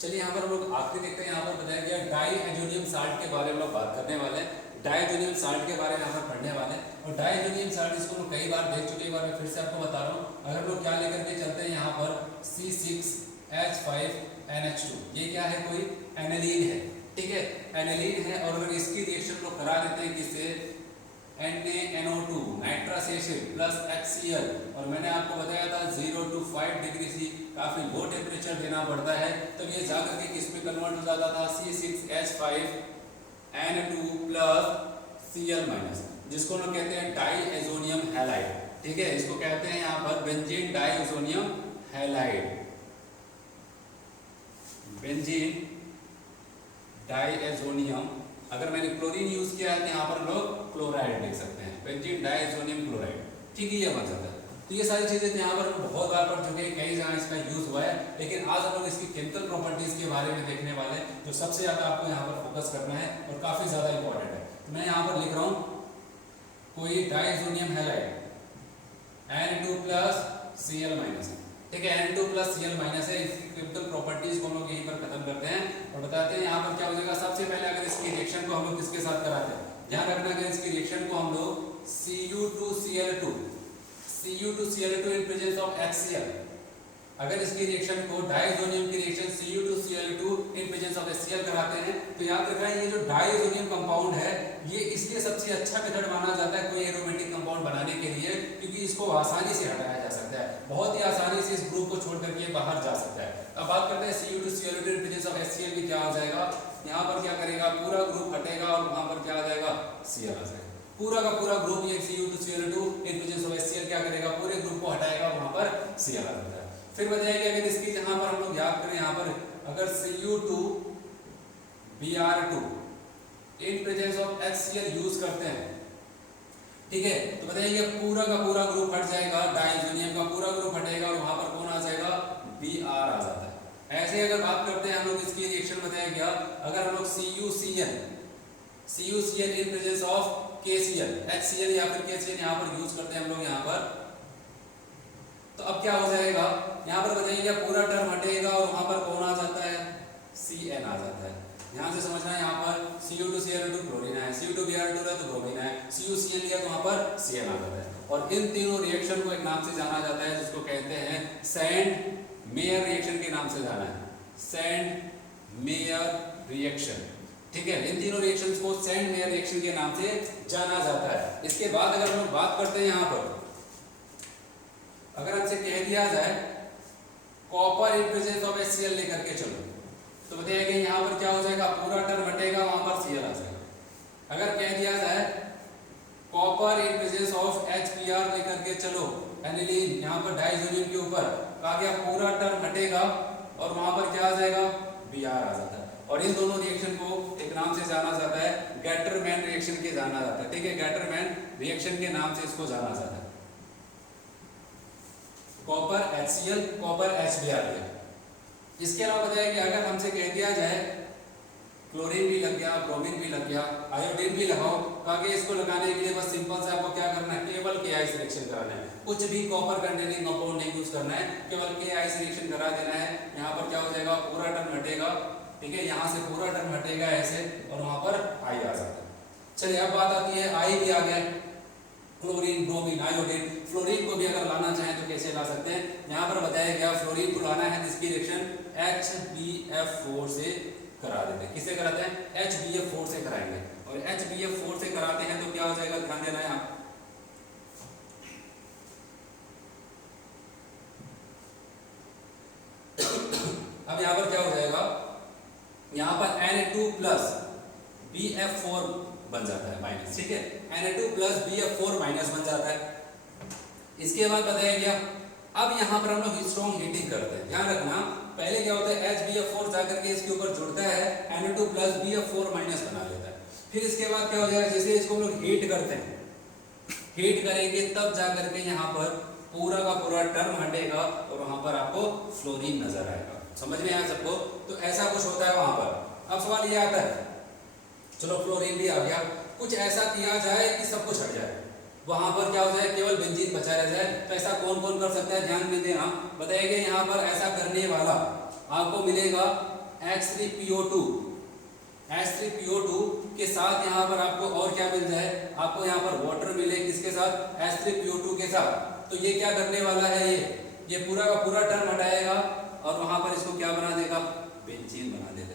चलिए यहाँ पर हम लोग आखिरी देखते हैं, यहाँ पर बताया गया डाई एजोनियम साल्ट के बारे में लोग बात करने वाले हैं। डायजोनियम साल्ट के बारे में यहाँ पर पढ़ने वाले हैं। और डायजोनियम साल्ट इसको हम कई बार देख चुके हैं, एक बार मैं फिर से आपको बता रहा हूँ। अगर लोग क्या लेकर के चलते हैं यहाँ पर C6H5NH2, ये क्या है, कोई एनालीन है, ठीक है, एनालीन है। और अगर इसकी रिएक्शन को करा देते हैं किससे, NaNO2 nitrous acid plus HCl, और मैंने आपको बताया था 0 to 5 डिग्री सी काफी लो टेम्परेचर देना पड़ता है, तब ये जाकर के किसमें कन्वर्ट हो जाता था, C6H5N2 प्लस Cl माइनस, जिसको लोग कहते हैं डाईएजोनियम हैलाइड, ठीक है, इसको कहते हैं यहाँ पर benzene diazonium halide, benzene diazonium. अगर मैंने क्लोरीन यूज किया है तो यहाँ पर लोग क्लोराइड लिख सकते हैं, बेंजीन डाईएजोनियम क्लोराइड, ठीक है, ये बन जाता है। तो ये सारी चीजें यहाँ पर बहुत बार पढ़ चुके हैं, कई जगह इसका यूज हुआ है, लेकिन आज हम लोग इसकी केमिकल प्रॉपर्टीज के बारे में देखने वाले हैं, जो सबसे ज्यादा आपको यहाँ पर फोकस करना है और काफी ज्यादा इंपॉर्टेंट है। तो मैं यहाँ पर लिख रहा हूँ कोई diazonium halide N2 plus Cl minus, ठीक है, N2 प्लस Cl माइनस है, इसकी केमिकल प्रॉपर्टीज को हम लोग यहीं पर खत्म करते हैं और बताते हैं यहाँ पर क्या हो जाएगा। सबसे पहले अगर इसकी रिएक्शन को हम लोग किसके साथ कराते हैं, ध्यान रखना कि इसकी रिएक्शन को हम लोग Cu2Cl2 in presence of HCl, अगर इसकी रिएक्शन को डाईएजोनियम की reaction Cu2Cl2 in presence of HCl कराते हैं, तो याद रखना ये जो डाईएजोनियम कंपाउंड है ये इसलिए सबसे अच्छा मेथड माना जाता है कोई एरोमेटिक कंपाउंड बनाने के लिए, क्योंकि इसको आसानी से हटाया जा सकता है, बहुत ही आसानी से इस ग्रुप को छोड़ करके बाहर जा सकता है। अब बात करते हैं Cu2Cl2 in presence of HCl भी क्या हो जाएगा, यहाँ पर क्या करेगा, पूरा ग्रुप हटेगा और वहां पर क्या आ जाएगा, Cl आ जाएगा, पूरा का पूरा ग्रुप ये Cu2Cl2 in presence of HCl क्या करेगा, पूरे ग्रुप को हटाएगा, वहां पर Cl आ जाता है। फिर बताइए अगर इसकी जहां पर हम लोग याद करें, यहाँ पर अगर Cu2Br2 in presence of HCl use करते हैं, ठीक है, तो बताइए पूरा का पूरा ग्रुप हट जाएगा, डाईएजोनियम का पूरा ग्रुप हटेगा और वहां पर कौन आ जाएगा, Br आ जाता है। ऐसे अगर बात करते हैं हम लोग इसकी रिएक्शन बताया गया, अगर हम लोग CuCl in presence of KCl, HCl या फिर KCl यहाँ पर यूज करते हैं हम लोग यहाँ पर, तो अब क्या हो जाएगा, यहाँ पर बताइए पूरा टर्म हटेगा और वहां पर कौन आ जाता है, Cn आ जाता है। ध्यान से समझना है, यहाँ पर Cu2Cl2 क्लोरीन है, Cu2Br2 है तो ब्रोमीन है, CuCl लिया तो वहां पर Cn आ जाता है। और इन तीनों रिएक्शन को एक नाम से जाना जाता है जिसको कहते हैं सैंड मेयर रिएक्शन के नाम से जाना है, सैंड मेयर रिएक्शन, ठीक है, इन तीनों रिएक्शंस को सैंड मेयर रिएक्शन के नाम से जाना जाता है। इसके बाद अगर हम लोग बात करते हैं यहाँ पर, अगर हमसे कह दिया जाए copper in presence of HCl लेकर के चलो, तो बताइए यहाँ पर क्या हो जाएगा, पूरा टर्म हटेगा, वहां पर Cl आ जाएगा। अगर कह दिया जाए copper in presence of HBr लेकर के चलो, एनिलीन यहाँ पर डाईएजोनियम के ऊपर, कहा गया पूरा टर्म हटेगा और वहां पर क्या आ जाएगा, Br आ जाता है। और इन दोनों रिएक्शन को एक नाम से जाना जाता है, गैटरमैन रिएक्शन के जाना जाता है, ठीक है, गैटरमैन रिएक्शन के नाम से इसको जाना जाता है। Copper HCl, copper HBr। इसके अलावा बताया कि अगर हमसे कह दिया जाए क्लोरीन भी लग गया, ब्रोमीन भी लग गया, आयोडीन भी लगाओ, कहा इसको लगाने के लिए बस सिंपल से आपको क्या करना है, केवल KI सिलेक्शन कराना है, कुछ भी कॉपर कंटेनिंग कंपाउंड नहीं यूज करना है, केवल KI सिलेक्शन करा देना है। यहाँ पर क्या हो जाएगा, पूरा टर्म हटेगा, ठीक है, यहाँ से पूरा टर्म हटेगा ऐसे और वहां पर I आ जाता है। चलिए अब बात आती है, I भी आ गया, क्लोरीन, ब्रोमीन, आयोडीन। फ्लोरीन को भी अगर लाना चाहें तो कैसे ला सकते हैं, यहाँ पर बताया गया फ्लोरीन को लाना है जिसकी रिएक्शन HbF4 से करा देते हैं। किससे कराते हैं, HbF4 से कराएंगे, और HbF4 से कराते हैं तो क्या हो जाएगा, ध्यान देना है आप, अब यहाँ पर क्या हो जाएगा, यहाँ पर Na2 प्लस BF4 बन जाता है माइनस, ठीक है, Na2 प्लस BF4 माइनस बन जाता है। इसके बाद बताया गया, अब यहाँ पर हम लोग स्ट्रॉन्ग हीटिंग करते हैं, ध्यान रखना, पहले क्या होता है HbF4 जाकर के इसके ऊपर जुड़ता है, Na2 प्लस BF4 माइनस बना लेता है। फिर इसके बाद क्या हो जाएगा, जैसे इसको हम लोग हीट करते हैं, हीट करेंगे तब जाकर के यहाँ पर पूरा का पूरा टर्म हटेगा और वहां पर आपको फ्लोरीन नजर आएगा। समझ में आया सबको, तो ऐसा कुछ होता है वहां पर। अब सवाल ये आता है, चलो फ्लोरीन भी आ गया, कुछ ऐसा किया जाए कि सब कुछ हट जाए, वहां पर क्या हो जाए, केवल बेंजीन बचा रह जाए, तो ऐसा कौन कौन कर सकता है, ध्यान में देना, बताइए यहाँ पर ऐसा करने वाला आपको मिलेगा H3PO2, H3PO2 के साथ यहाँ पर आपको और क्या मिल जाए, आपको यहाँ पर वाटर मिले किसके साथ, H3PO2 के साथ। तो ये क्या करने वाला है, ये पूरा का पूरा टर्म हटाएगा और वहां पर इसको क्या बना देगा, बेंजीन बना देगा।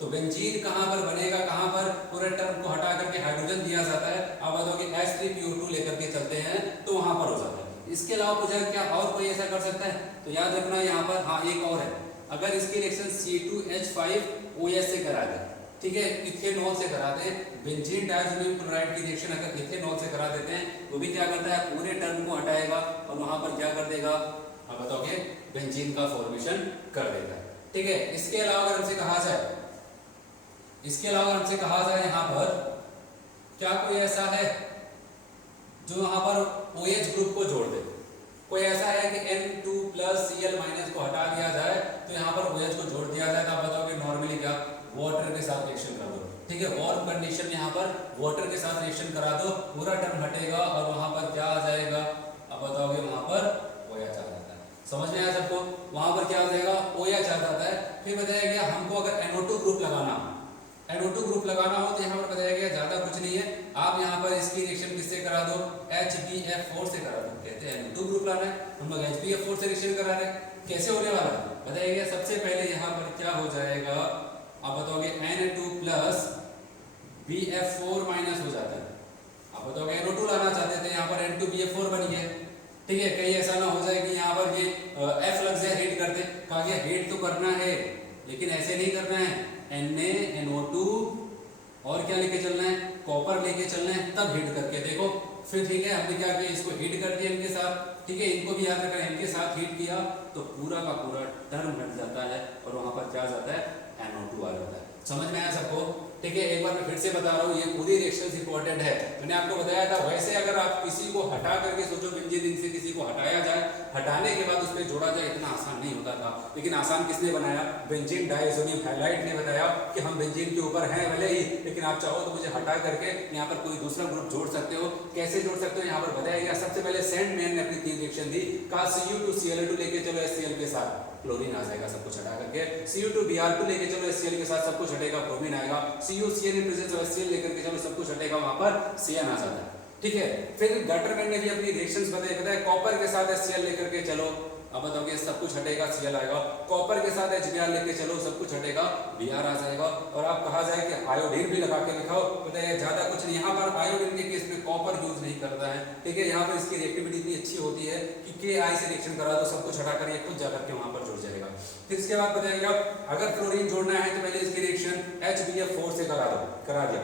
तो बेंजीन कहाँ पर बनेगा, कहाँ पर, पूरे टर्म को हटा करके हाइड्रोजन दिया जाता है। आप बताओगे H3PO2 लेकर के चलते हैं तो वहां पर हो जाता है। इसके अलावा पूछा क्या और कोई ऐसा कर सकता है, तो याद रखना यहाँ पर, हाँ एक और है, अगर इसकी रिएक्शन C2H5OH से करा दे, ठीक है, इथेनॉल से करा दे, बेंजीन डायज़ोनियम क्लोराइड की रिएक्शन अगर इथेनॉल से करा देते हैं तो भी क्या करता है, पूरे टर्म को हटाएगा और वहां पर क्या कर देगा, आप बताओगे बेंजीन का फॉर्मेशन कर देगा। ठीक है, इसके अलावा अगर हमसे कहा जाए, इसके अलावा हमसे कहा जाए यहाँ पर क्या कोई ऐसा है जो यहाँ पर OH ग्रुप को जोड़ दे, कोई ऐसा है कि N2+Cl- को हटा दिया जाए तो यहाँ पर OH को जोड़ दिया जाए, तो आप बताओगे नॉर्मली क्या, वाटर के साथ रिएक्शन करा दो। ठीक है, वार्म कंडीशन यहाँ पर वाटर के साथ रिएक्शन करा दो, पूरा टर्म हटेगा और वहां पर क्या आ जाएगा, आप बताओगे वहां पर OH आ जाता है। समझ में आया सबको, वहां पर क्या आ जाएगा, OH आ जाता है। फिर बताया गया हमको अगर NO2 ग्रुप लगाना, NO2 ग्रुप लगाना हो तो यहाँ पर बताया गया ज्यादा कुछ नहीं है, आप यहाँ पर इसकी रिएक्शन किससे करा दो, HbF4 से करा दो। कहते हैं NO2 ग्रुप लाना है, हम लोग HbF4 से रिएक्शन करा रहे हैं। कैसे होने वाला है बताया गया, सबसे पहले यहाँ पर क्या हो जाएगा, आप बताओगे N2+BF4- हो जाता है। आप बताओगे NO2 लाना चाहते थे, यहाँ पर N2BF4 बन गया। ठीक है, कहीं ऐसा ना हो जाए कि यहाँ पर ये F लग जाए हीट करते, कहा गया हीट तो करना है लेकिन ऐसे नहीं करना है, NaNO2 और क्या लेके चलना है, कॉपर लेके चलना है, तब हीट करके देखो। फिर ठीक है, हमने क्या किया, इसको हीट कर दिया इनके साथ। ठीक है, इनको भी याद रखना, इनके साथ हीट किया तो पूरा का पूरा टर्म हट जाता है और वहां पर क्या जाता है, NO2 आ जाता है। समझ में आया सबको। ठीक है, एक बार मैं फिर से बता रहा हूँ, ये पूरी रिएक्शंस इंपॉर्टेंट है। मैंने आपको बताया था, वैसे अगर आप किसी को हटा करके सोचो, बेंजीन से किसी को हटाया जाए, हटाने के बाद उस पर जोड़ा जाए, इतना आसान नहीं होता था। लेकिन आसान किसने बनाया, बेंजीन डायज़ोनियम हैलाइड ने बताया कि हम बेंजीन के ऊपर हैं भले ही, लेकिन आप चाहो तो मुझे हटा करके यहाँ पर कोई दूसरा ग्रुप जोड़ सकते हो। कैसे जोड़ सकते हो, यहाँ पर बताया गया। सबसे पहले सैंडमैन ने अपनी 3 रिएक्शन दी, कहा Cu2Cl2 लेके चलो, HCl के साथ क्लोरीन आ जाएगा, सब कुछ हटा करके। Cu2Br2 लेके चलो, HCl के साथ सब कुछ हटेगा, ब्रोमीन आएगा। CuCl in presence of HCl लेकर के चलो, सब कुछ हटेगा, वहां पर CN आ जाता है। ठीक है, फिर गटरमैन ने भी अपनी रिएक्शंस बताया, कॉपर के साथ HCl लेकर के चलो, अब बताओगे सब कुछ हटेगा, Cl आएगा। कॉपर के साथ HBr लेके चलो, सब कुछ हटेगा, Br आ जाएगा। और आप कहा जाए कि आयोडीन भी लगा के दिखाओ, बताइए ज्यादा कुछ नहीं। यहाँ पर आयोडीन के केस में कॉपर यूज नहीं करता है। ठीक है, यहाँ पर इसकी रिएक्टिविटी इतनी अच्छी होती है कि Ki से रिएक्शन करा दो, सब कुछ हटा कर ये खुद जाकर के वहां पर जुड़ जाएगा। फिर इसके बाद बताइएगा, अगर फ्लोरीन जोड़ना है तो पहले इसकी रिएक्शन HbF4 से करा दिया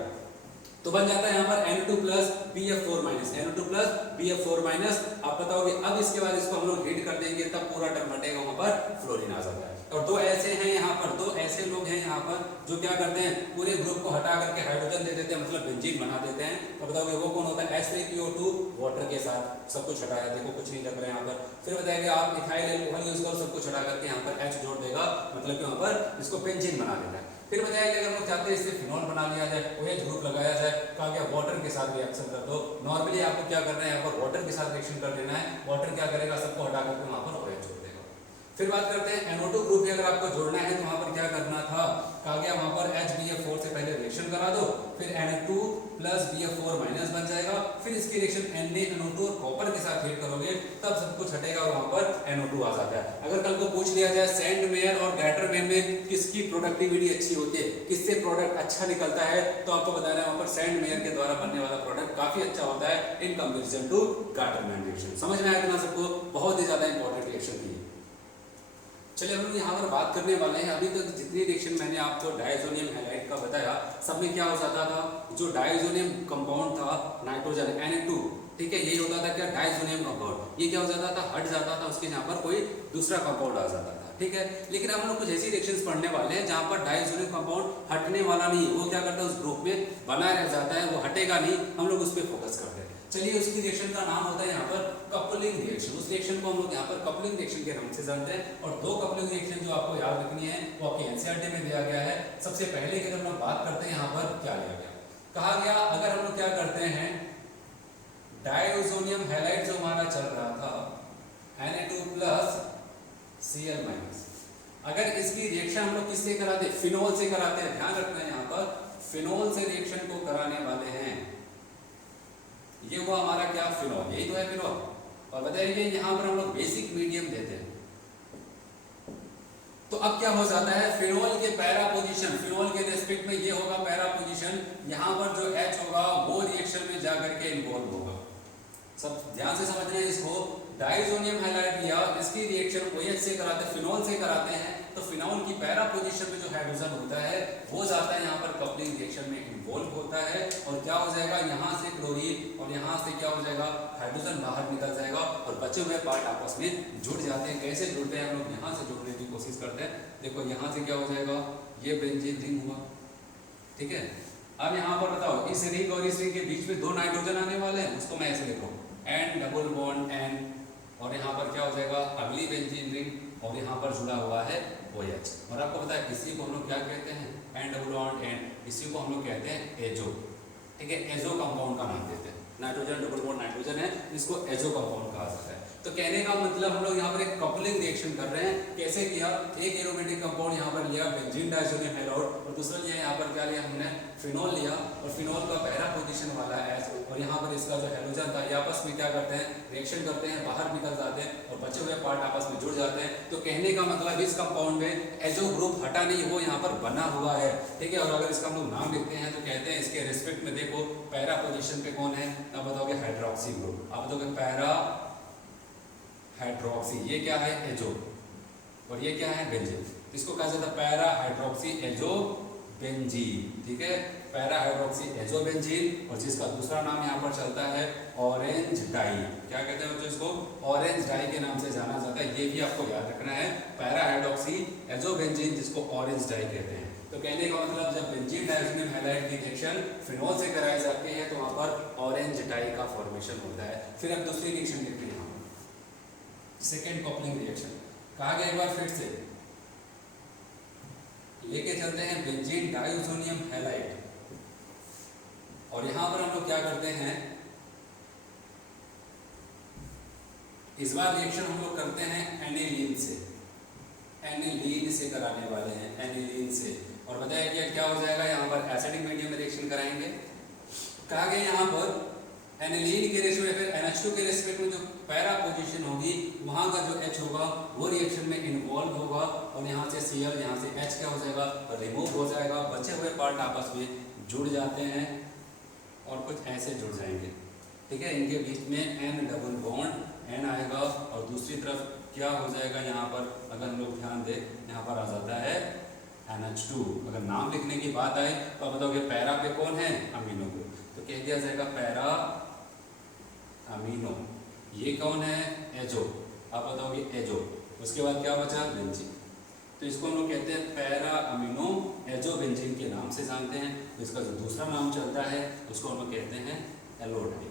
तो बन जाता है यहाँ पर N2+BF4-, N2+BF4-। आप बताओगे, अब इसके बाद इसको हम लोग हीट कर देंगे, तब पूरा टर्म हटेगा, वहां पर फ्लोरीन आ जाता है। और दो ऐसे हैं यहाँ पर, दो ऐसे लोग हैं यहाँ पर जो क्या करते हैं, पूरे ग्रुप को हटा करके हाइड्रोजन दे देते हैं, मतलब बेंजीन बना देते हैं। तो बताओगे वो कौन होता है, H3PO2 वाटर के साथ सब कुछ हटाया, देखो कुछ नहीं लग रहा है यहाँ पर। फिर बताएंगे आप इथाइल एल्कोहल यूज करो, सब कुछ हटा करके यहाँ पर H जोड़ देगा, मतलब कि वहां पर इसको बेंजीन बना देता है। फिर बताया कि अगर लोग चाहते हैं इससे फिनॉल बना लिया जाए, OH ग्रुप लगाया जाए, कहा गया वाटर के साथ रिएक्शन कर दो। नॉर्मली आपको क्या करना है, यहाँ पर वाटर के साथ रिएक्शन कर देना है, वाटर क्या करेगा, सबको हटा करके वहां पर OH जोड़ देगा। फिर बात करते हैं NO2 ग्रुप भी अगर आपको जोड़ना है तो वहां पर क्या करना था, कहा गया वहां पर HbF4 से पहले रिएक्शन करा दो, फिर N2+BF4- बन जाएगा, फिर इसकी रिएक्शन NaNO2 और कॉपर के साथ हीट करोगे, तब सब कुछ हटेगा और वहां पर NO2 आ जाता है। अगर कल को पूछ लिया जाए सैंडमैन और गैटरमैन में किसकी प्रोडक्टिविटी अच्छी होती है, किससे प्रोडक्ट अच्छा निकलता है, तो आपको बताना है वहां पर सैंडमैन के द्वारा बनने वाला प्रोडक्ट काफी अच्छा होता है in comparison to Gattermann reaction. समझ में आया ना सबको, बहुत ही ज्यादा इंपॉर्टेंट रिएक्शन थी। चलिए हम लोग यहाँ पर बात करने वाले हैं, अभी तक जितनी रिएक्शन मैंने आपको डायज़ोनियम हैलाइड का बताया, सब में क्या हो जाता था, जो डायज़ोनियम कंपाउंड था नाइट्रोजन Na2, ठीक है, यही होता था क्या, डायज़ोनियम कंपाउंड, ये क्या हो जाता था, हट जाता था, उसके यहाँ पर कोई दूसरा कंपाउंड आ जाता था। ठीक है, लेकिन हम लोग कुछ ऐसी रिएक्शंस पढ़ने वाले हैं जहाँ पर डायज़ोनियम कंपाउंड हटने वाला नहीं, वो क्या करता है, उस ग्रुप में बना रह जाता है, वो हटेगा नहीं, हम लोग उस पर फोकस करते हैं। चलिए, उसकी रिएक्शन का नाम होता है यहाँ पर कपलिंग रिएक्शन। उस रिएक्शन को हम लोग यहाँ पर कपलिंग रिएक्शन के नाम से जानते हैं। और दो कपलिंग रिएक्शन जो आपको याद रखनी है वो आपके एनसीईआरटी में दिया गया है। सबसे पहले की अगर हम बात करते हैं, यहाँ पर क्या लिया गया, कहा गया अगर हम लोग क्या करते हैं, डायज़ोनियम हैलाइड जो हमारा चल रहा था Na2+Cl-, अगर इसकी रिएक्शन हम लोग किससे कराते, फिनॉल से कराते हैं। ध्यान रखना है यहाँ पर फिनोल से रिएक्शन को कराने वाले हैं। ये हुआ हमारा क्या, फिनोल, यही तो है फिनोल। और बताइए यहाँ पर हम लोग बेसिक मीडियम देते हैं, तो अब क्या हो जाता है, फिनोल के पैरा पोजीशन, फिनोल के रेस्पेक्ट में ये होगा पैरा पोजीशन, यहाँ पर जो H होगा वो रिएक्शन में जाकर के इन्वॉल्व होगा। सब ध्यान से समझना है इसको। डाइसोनियम हैलाइड लिया, इसकी रिएक्शन OH से कराते हैं, फिनोल से कराते हैं, तो फिनोल की पैरा पोजीशन में जो हाइड्रोजन होता है वो जाता है यहाँ पर कपलिंग रिएक्शन में इन्वॉल्व होता है, और क्या हो जाएगा, यहाँ से क्लोरीन और यहाँ से क्या हो जाएगा, हाइड्रोजन बाहर निकल जाएगा, और बचे हुए पार्ट आपस में जुड़ जाते हैं। कैसे जुड़ते हैं, हम लोग यहाँ से जोड़ने की कोशिश करते हैं। देखो यहाँ से क्या हो जाएगा, ये बेंजीन रिंग हुआ, ठीक है। अब यहाँ पर बताओ, इस रिंग और इस रिंग के बीच में दो नाइट्रोजन आने वाले हैं, उसको मैं ऐसे लिख रहा हूँ N डबल बॉन्ड N, और यहाँ पर क्या हो जाएगा, अगली बेंजीन रिंग, और यहाँ पर जुड़ा हुआ है OH। और आपको पता है इसी को हम लोग क्या कहते हैं, N डबल बॉन्ड N, इसी को हम लोग कहते हैं एजो, ठीक है। एजो कंपाउंड का नाम देते हैं, नाइट्रोजन डबल बॉन्ड नाइट्रोजन है, इसको एजो कंपाउंड कहा जाता है। तो कहने का मतलब हम लोग यहाँ पर एक कपलिंग रिएक्शन कर रहे हैं। कैसे किया, एक एरोमेटिक कंपाउंड यहाँ पर लिया बेंजीन डाइसोनियम हैलाइड, और दूसरा लिया यहाँ पर क्या लिया हमने, फिनोल लिया, और फिनोल का पैरा पोजीशन वाला H, और यहाँ पर इसका जो हाइड्रोजन था, ये आपस में क्या करते हैं, रिएक्शन करते हैं, बाहर निकल जाते हैं, और बचे हुए पार्ट आपस में जुड़ जाते हैं। तो कहने का मतलब इस कंपाउंड में एजो ग्रुप हटा नहीं, वो यहाँ पर बना हुआ है, ठीक है। और अगर इसका हम लोग नाम लिखते हैं तो कहते हैं इसके रिस्पेक्ट में देखो पैरा पोजीशन पे कौन है, आप बताओगे हाइड्रोक्सी ग्रुप, आप बताओगे पैरा हाइड्रोक्सी, ये क्या है, एजो, और ये क्या है, बेंजीन। इसको कहा जाता है पैरा हाइड्रोक्सी एजो बेंजीन, ठीक है, पैरा हाइड्रोक्सी एजो बेंजीन। और जिसका दूसरा नाम यहाँ पर चलता है ऑरेंज डाई, क्या कहते हैं बच्चों, इसको ऑरेंज डाई के नाम से जाना जाता है, ये भी आपको याद रखना है, पैरा हाइड्रोक्सी एजो बेंजीन, जिसको ऑरेंज डाई कहते हैं। तो कहने का मतलब जब बेंजीन डाइसोनियम हैलाइड की रिएक्शन फिनोल से कराई जाती है तो वहाँ पर ऑरेंज डाई का फॉर्मेशन होता है। फिर अब दूसरी रिएक्शन देखते हैं, सेकेंड कपलिंग रिएक्शन कहा गया, एक बार फिर से लेके चलते हैं बेंजीन डाइसोनियम हैलाइड, और यहां पर हम लोग क्या करते हैं, इस बार रिएक्शन हम लोग करते हैं एनिलीन से, एनिलीन से कराने वाले हैं, एनिलीन से। और बताया गया क्या हो जाएगा, यहाँ पर एसिडिक मीडियम में रिएक्शन कराएंगे। कहा गया यहाँ पर एनिलीन के रेशियो या फिर NH2 के रेस्पेक्ट में जो पैरा पोजीशन होगी, वहाँ का जो H होगा वो रिएक्शन में इन्वॉल्व होगा, और यहाँ से Cl, यहाँ से H क्या हो जाएगा, रिमूव हो जाएगा, बचे हुए पार्ट आपस में जुड़ जाते हैं, और कुछ ऐसे जुड़ जाएंगे, ठीक है। इनके बीच में N डबल बॉन्ड N आएगा, और दूसरी तरफ क्या हो जाएगा, यहाँ पर अगर हम लोग ध्यान दें, यहाँ पर आ जाता है NH2। अगर नाम लिखने की बात आए तो आप बताओगे पैरा पे कौन है, अमीनो ग्रुप, तो कह दिया जाएगा पैरा अमीनो। ये कौन है, एजो, आप बताओगे एजो। उसके बाद क्या बचा, बेंजीन, तो इसको हम लोग कहते हैं पैरा अमीनो एजो बेंजीन के नाम से जानते हैं। तो इसका जो दूसरा नाम चलता है उसको हम लोग कहते हैं एलोडाई,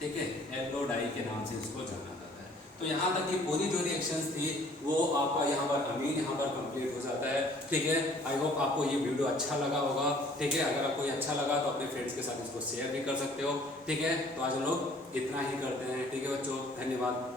ठीक है, एलोडाई के नाम से इसको जाना जाता है। तो यहाँ तक की पूरी जो रिएक्शंस थी वो आपका यहाँ पर अमीन यहाँ पर कंप्लीट हो जाता है, ठीक है। आई होप आपको ये वीडियो अच्छा लगा होगा, ठीक है। अगर आपको ये अच्छा लगा तो अपने फ्रेंड्स के साथ इसको शेयर भी कर सकते हो, ठीक है। तो आज हम लोग इतना ही करते हैं, ठीक है बच्चों, धन्यवाद।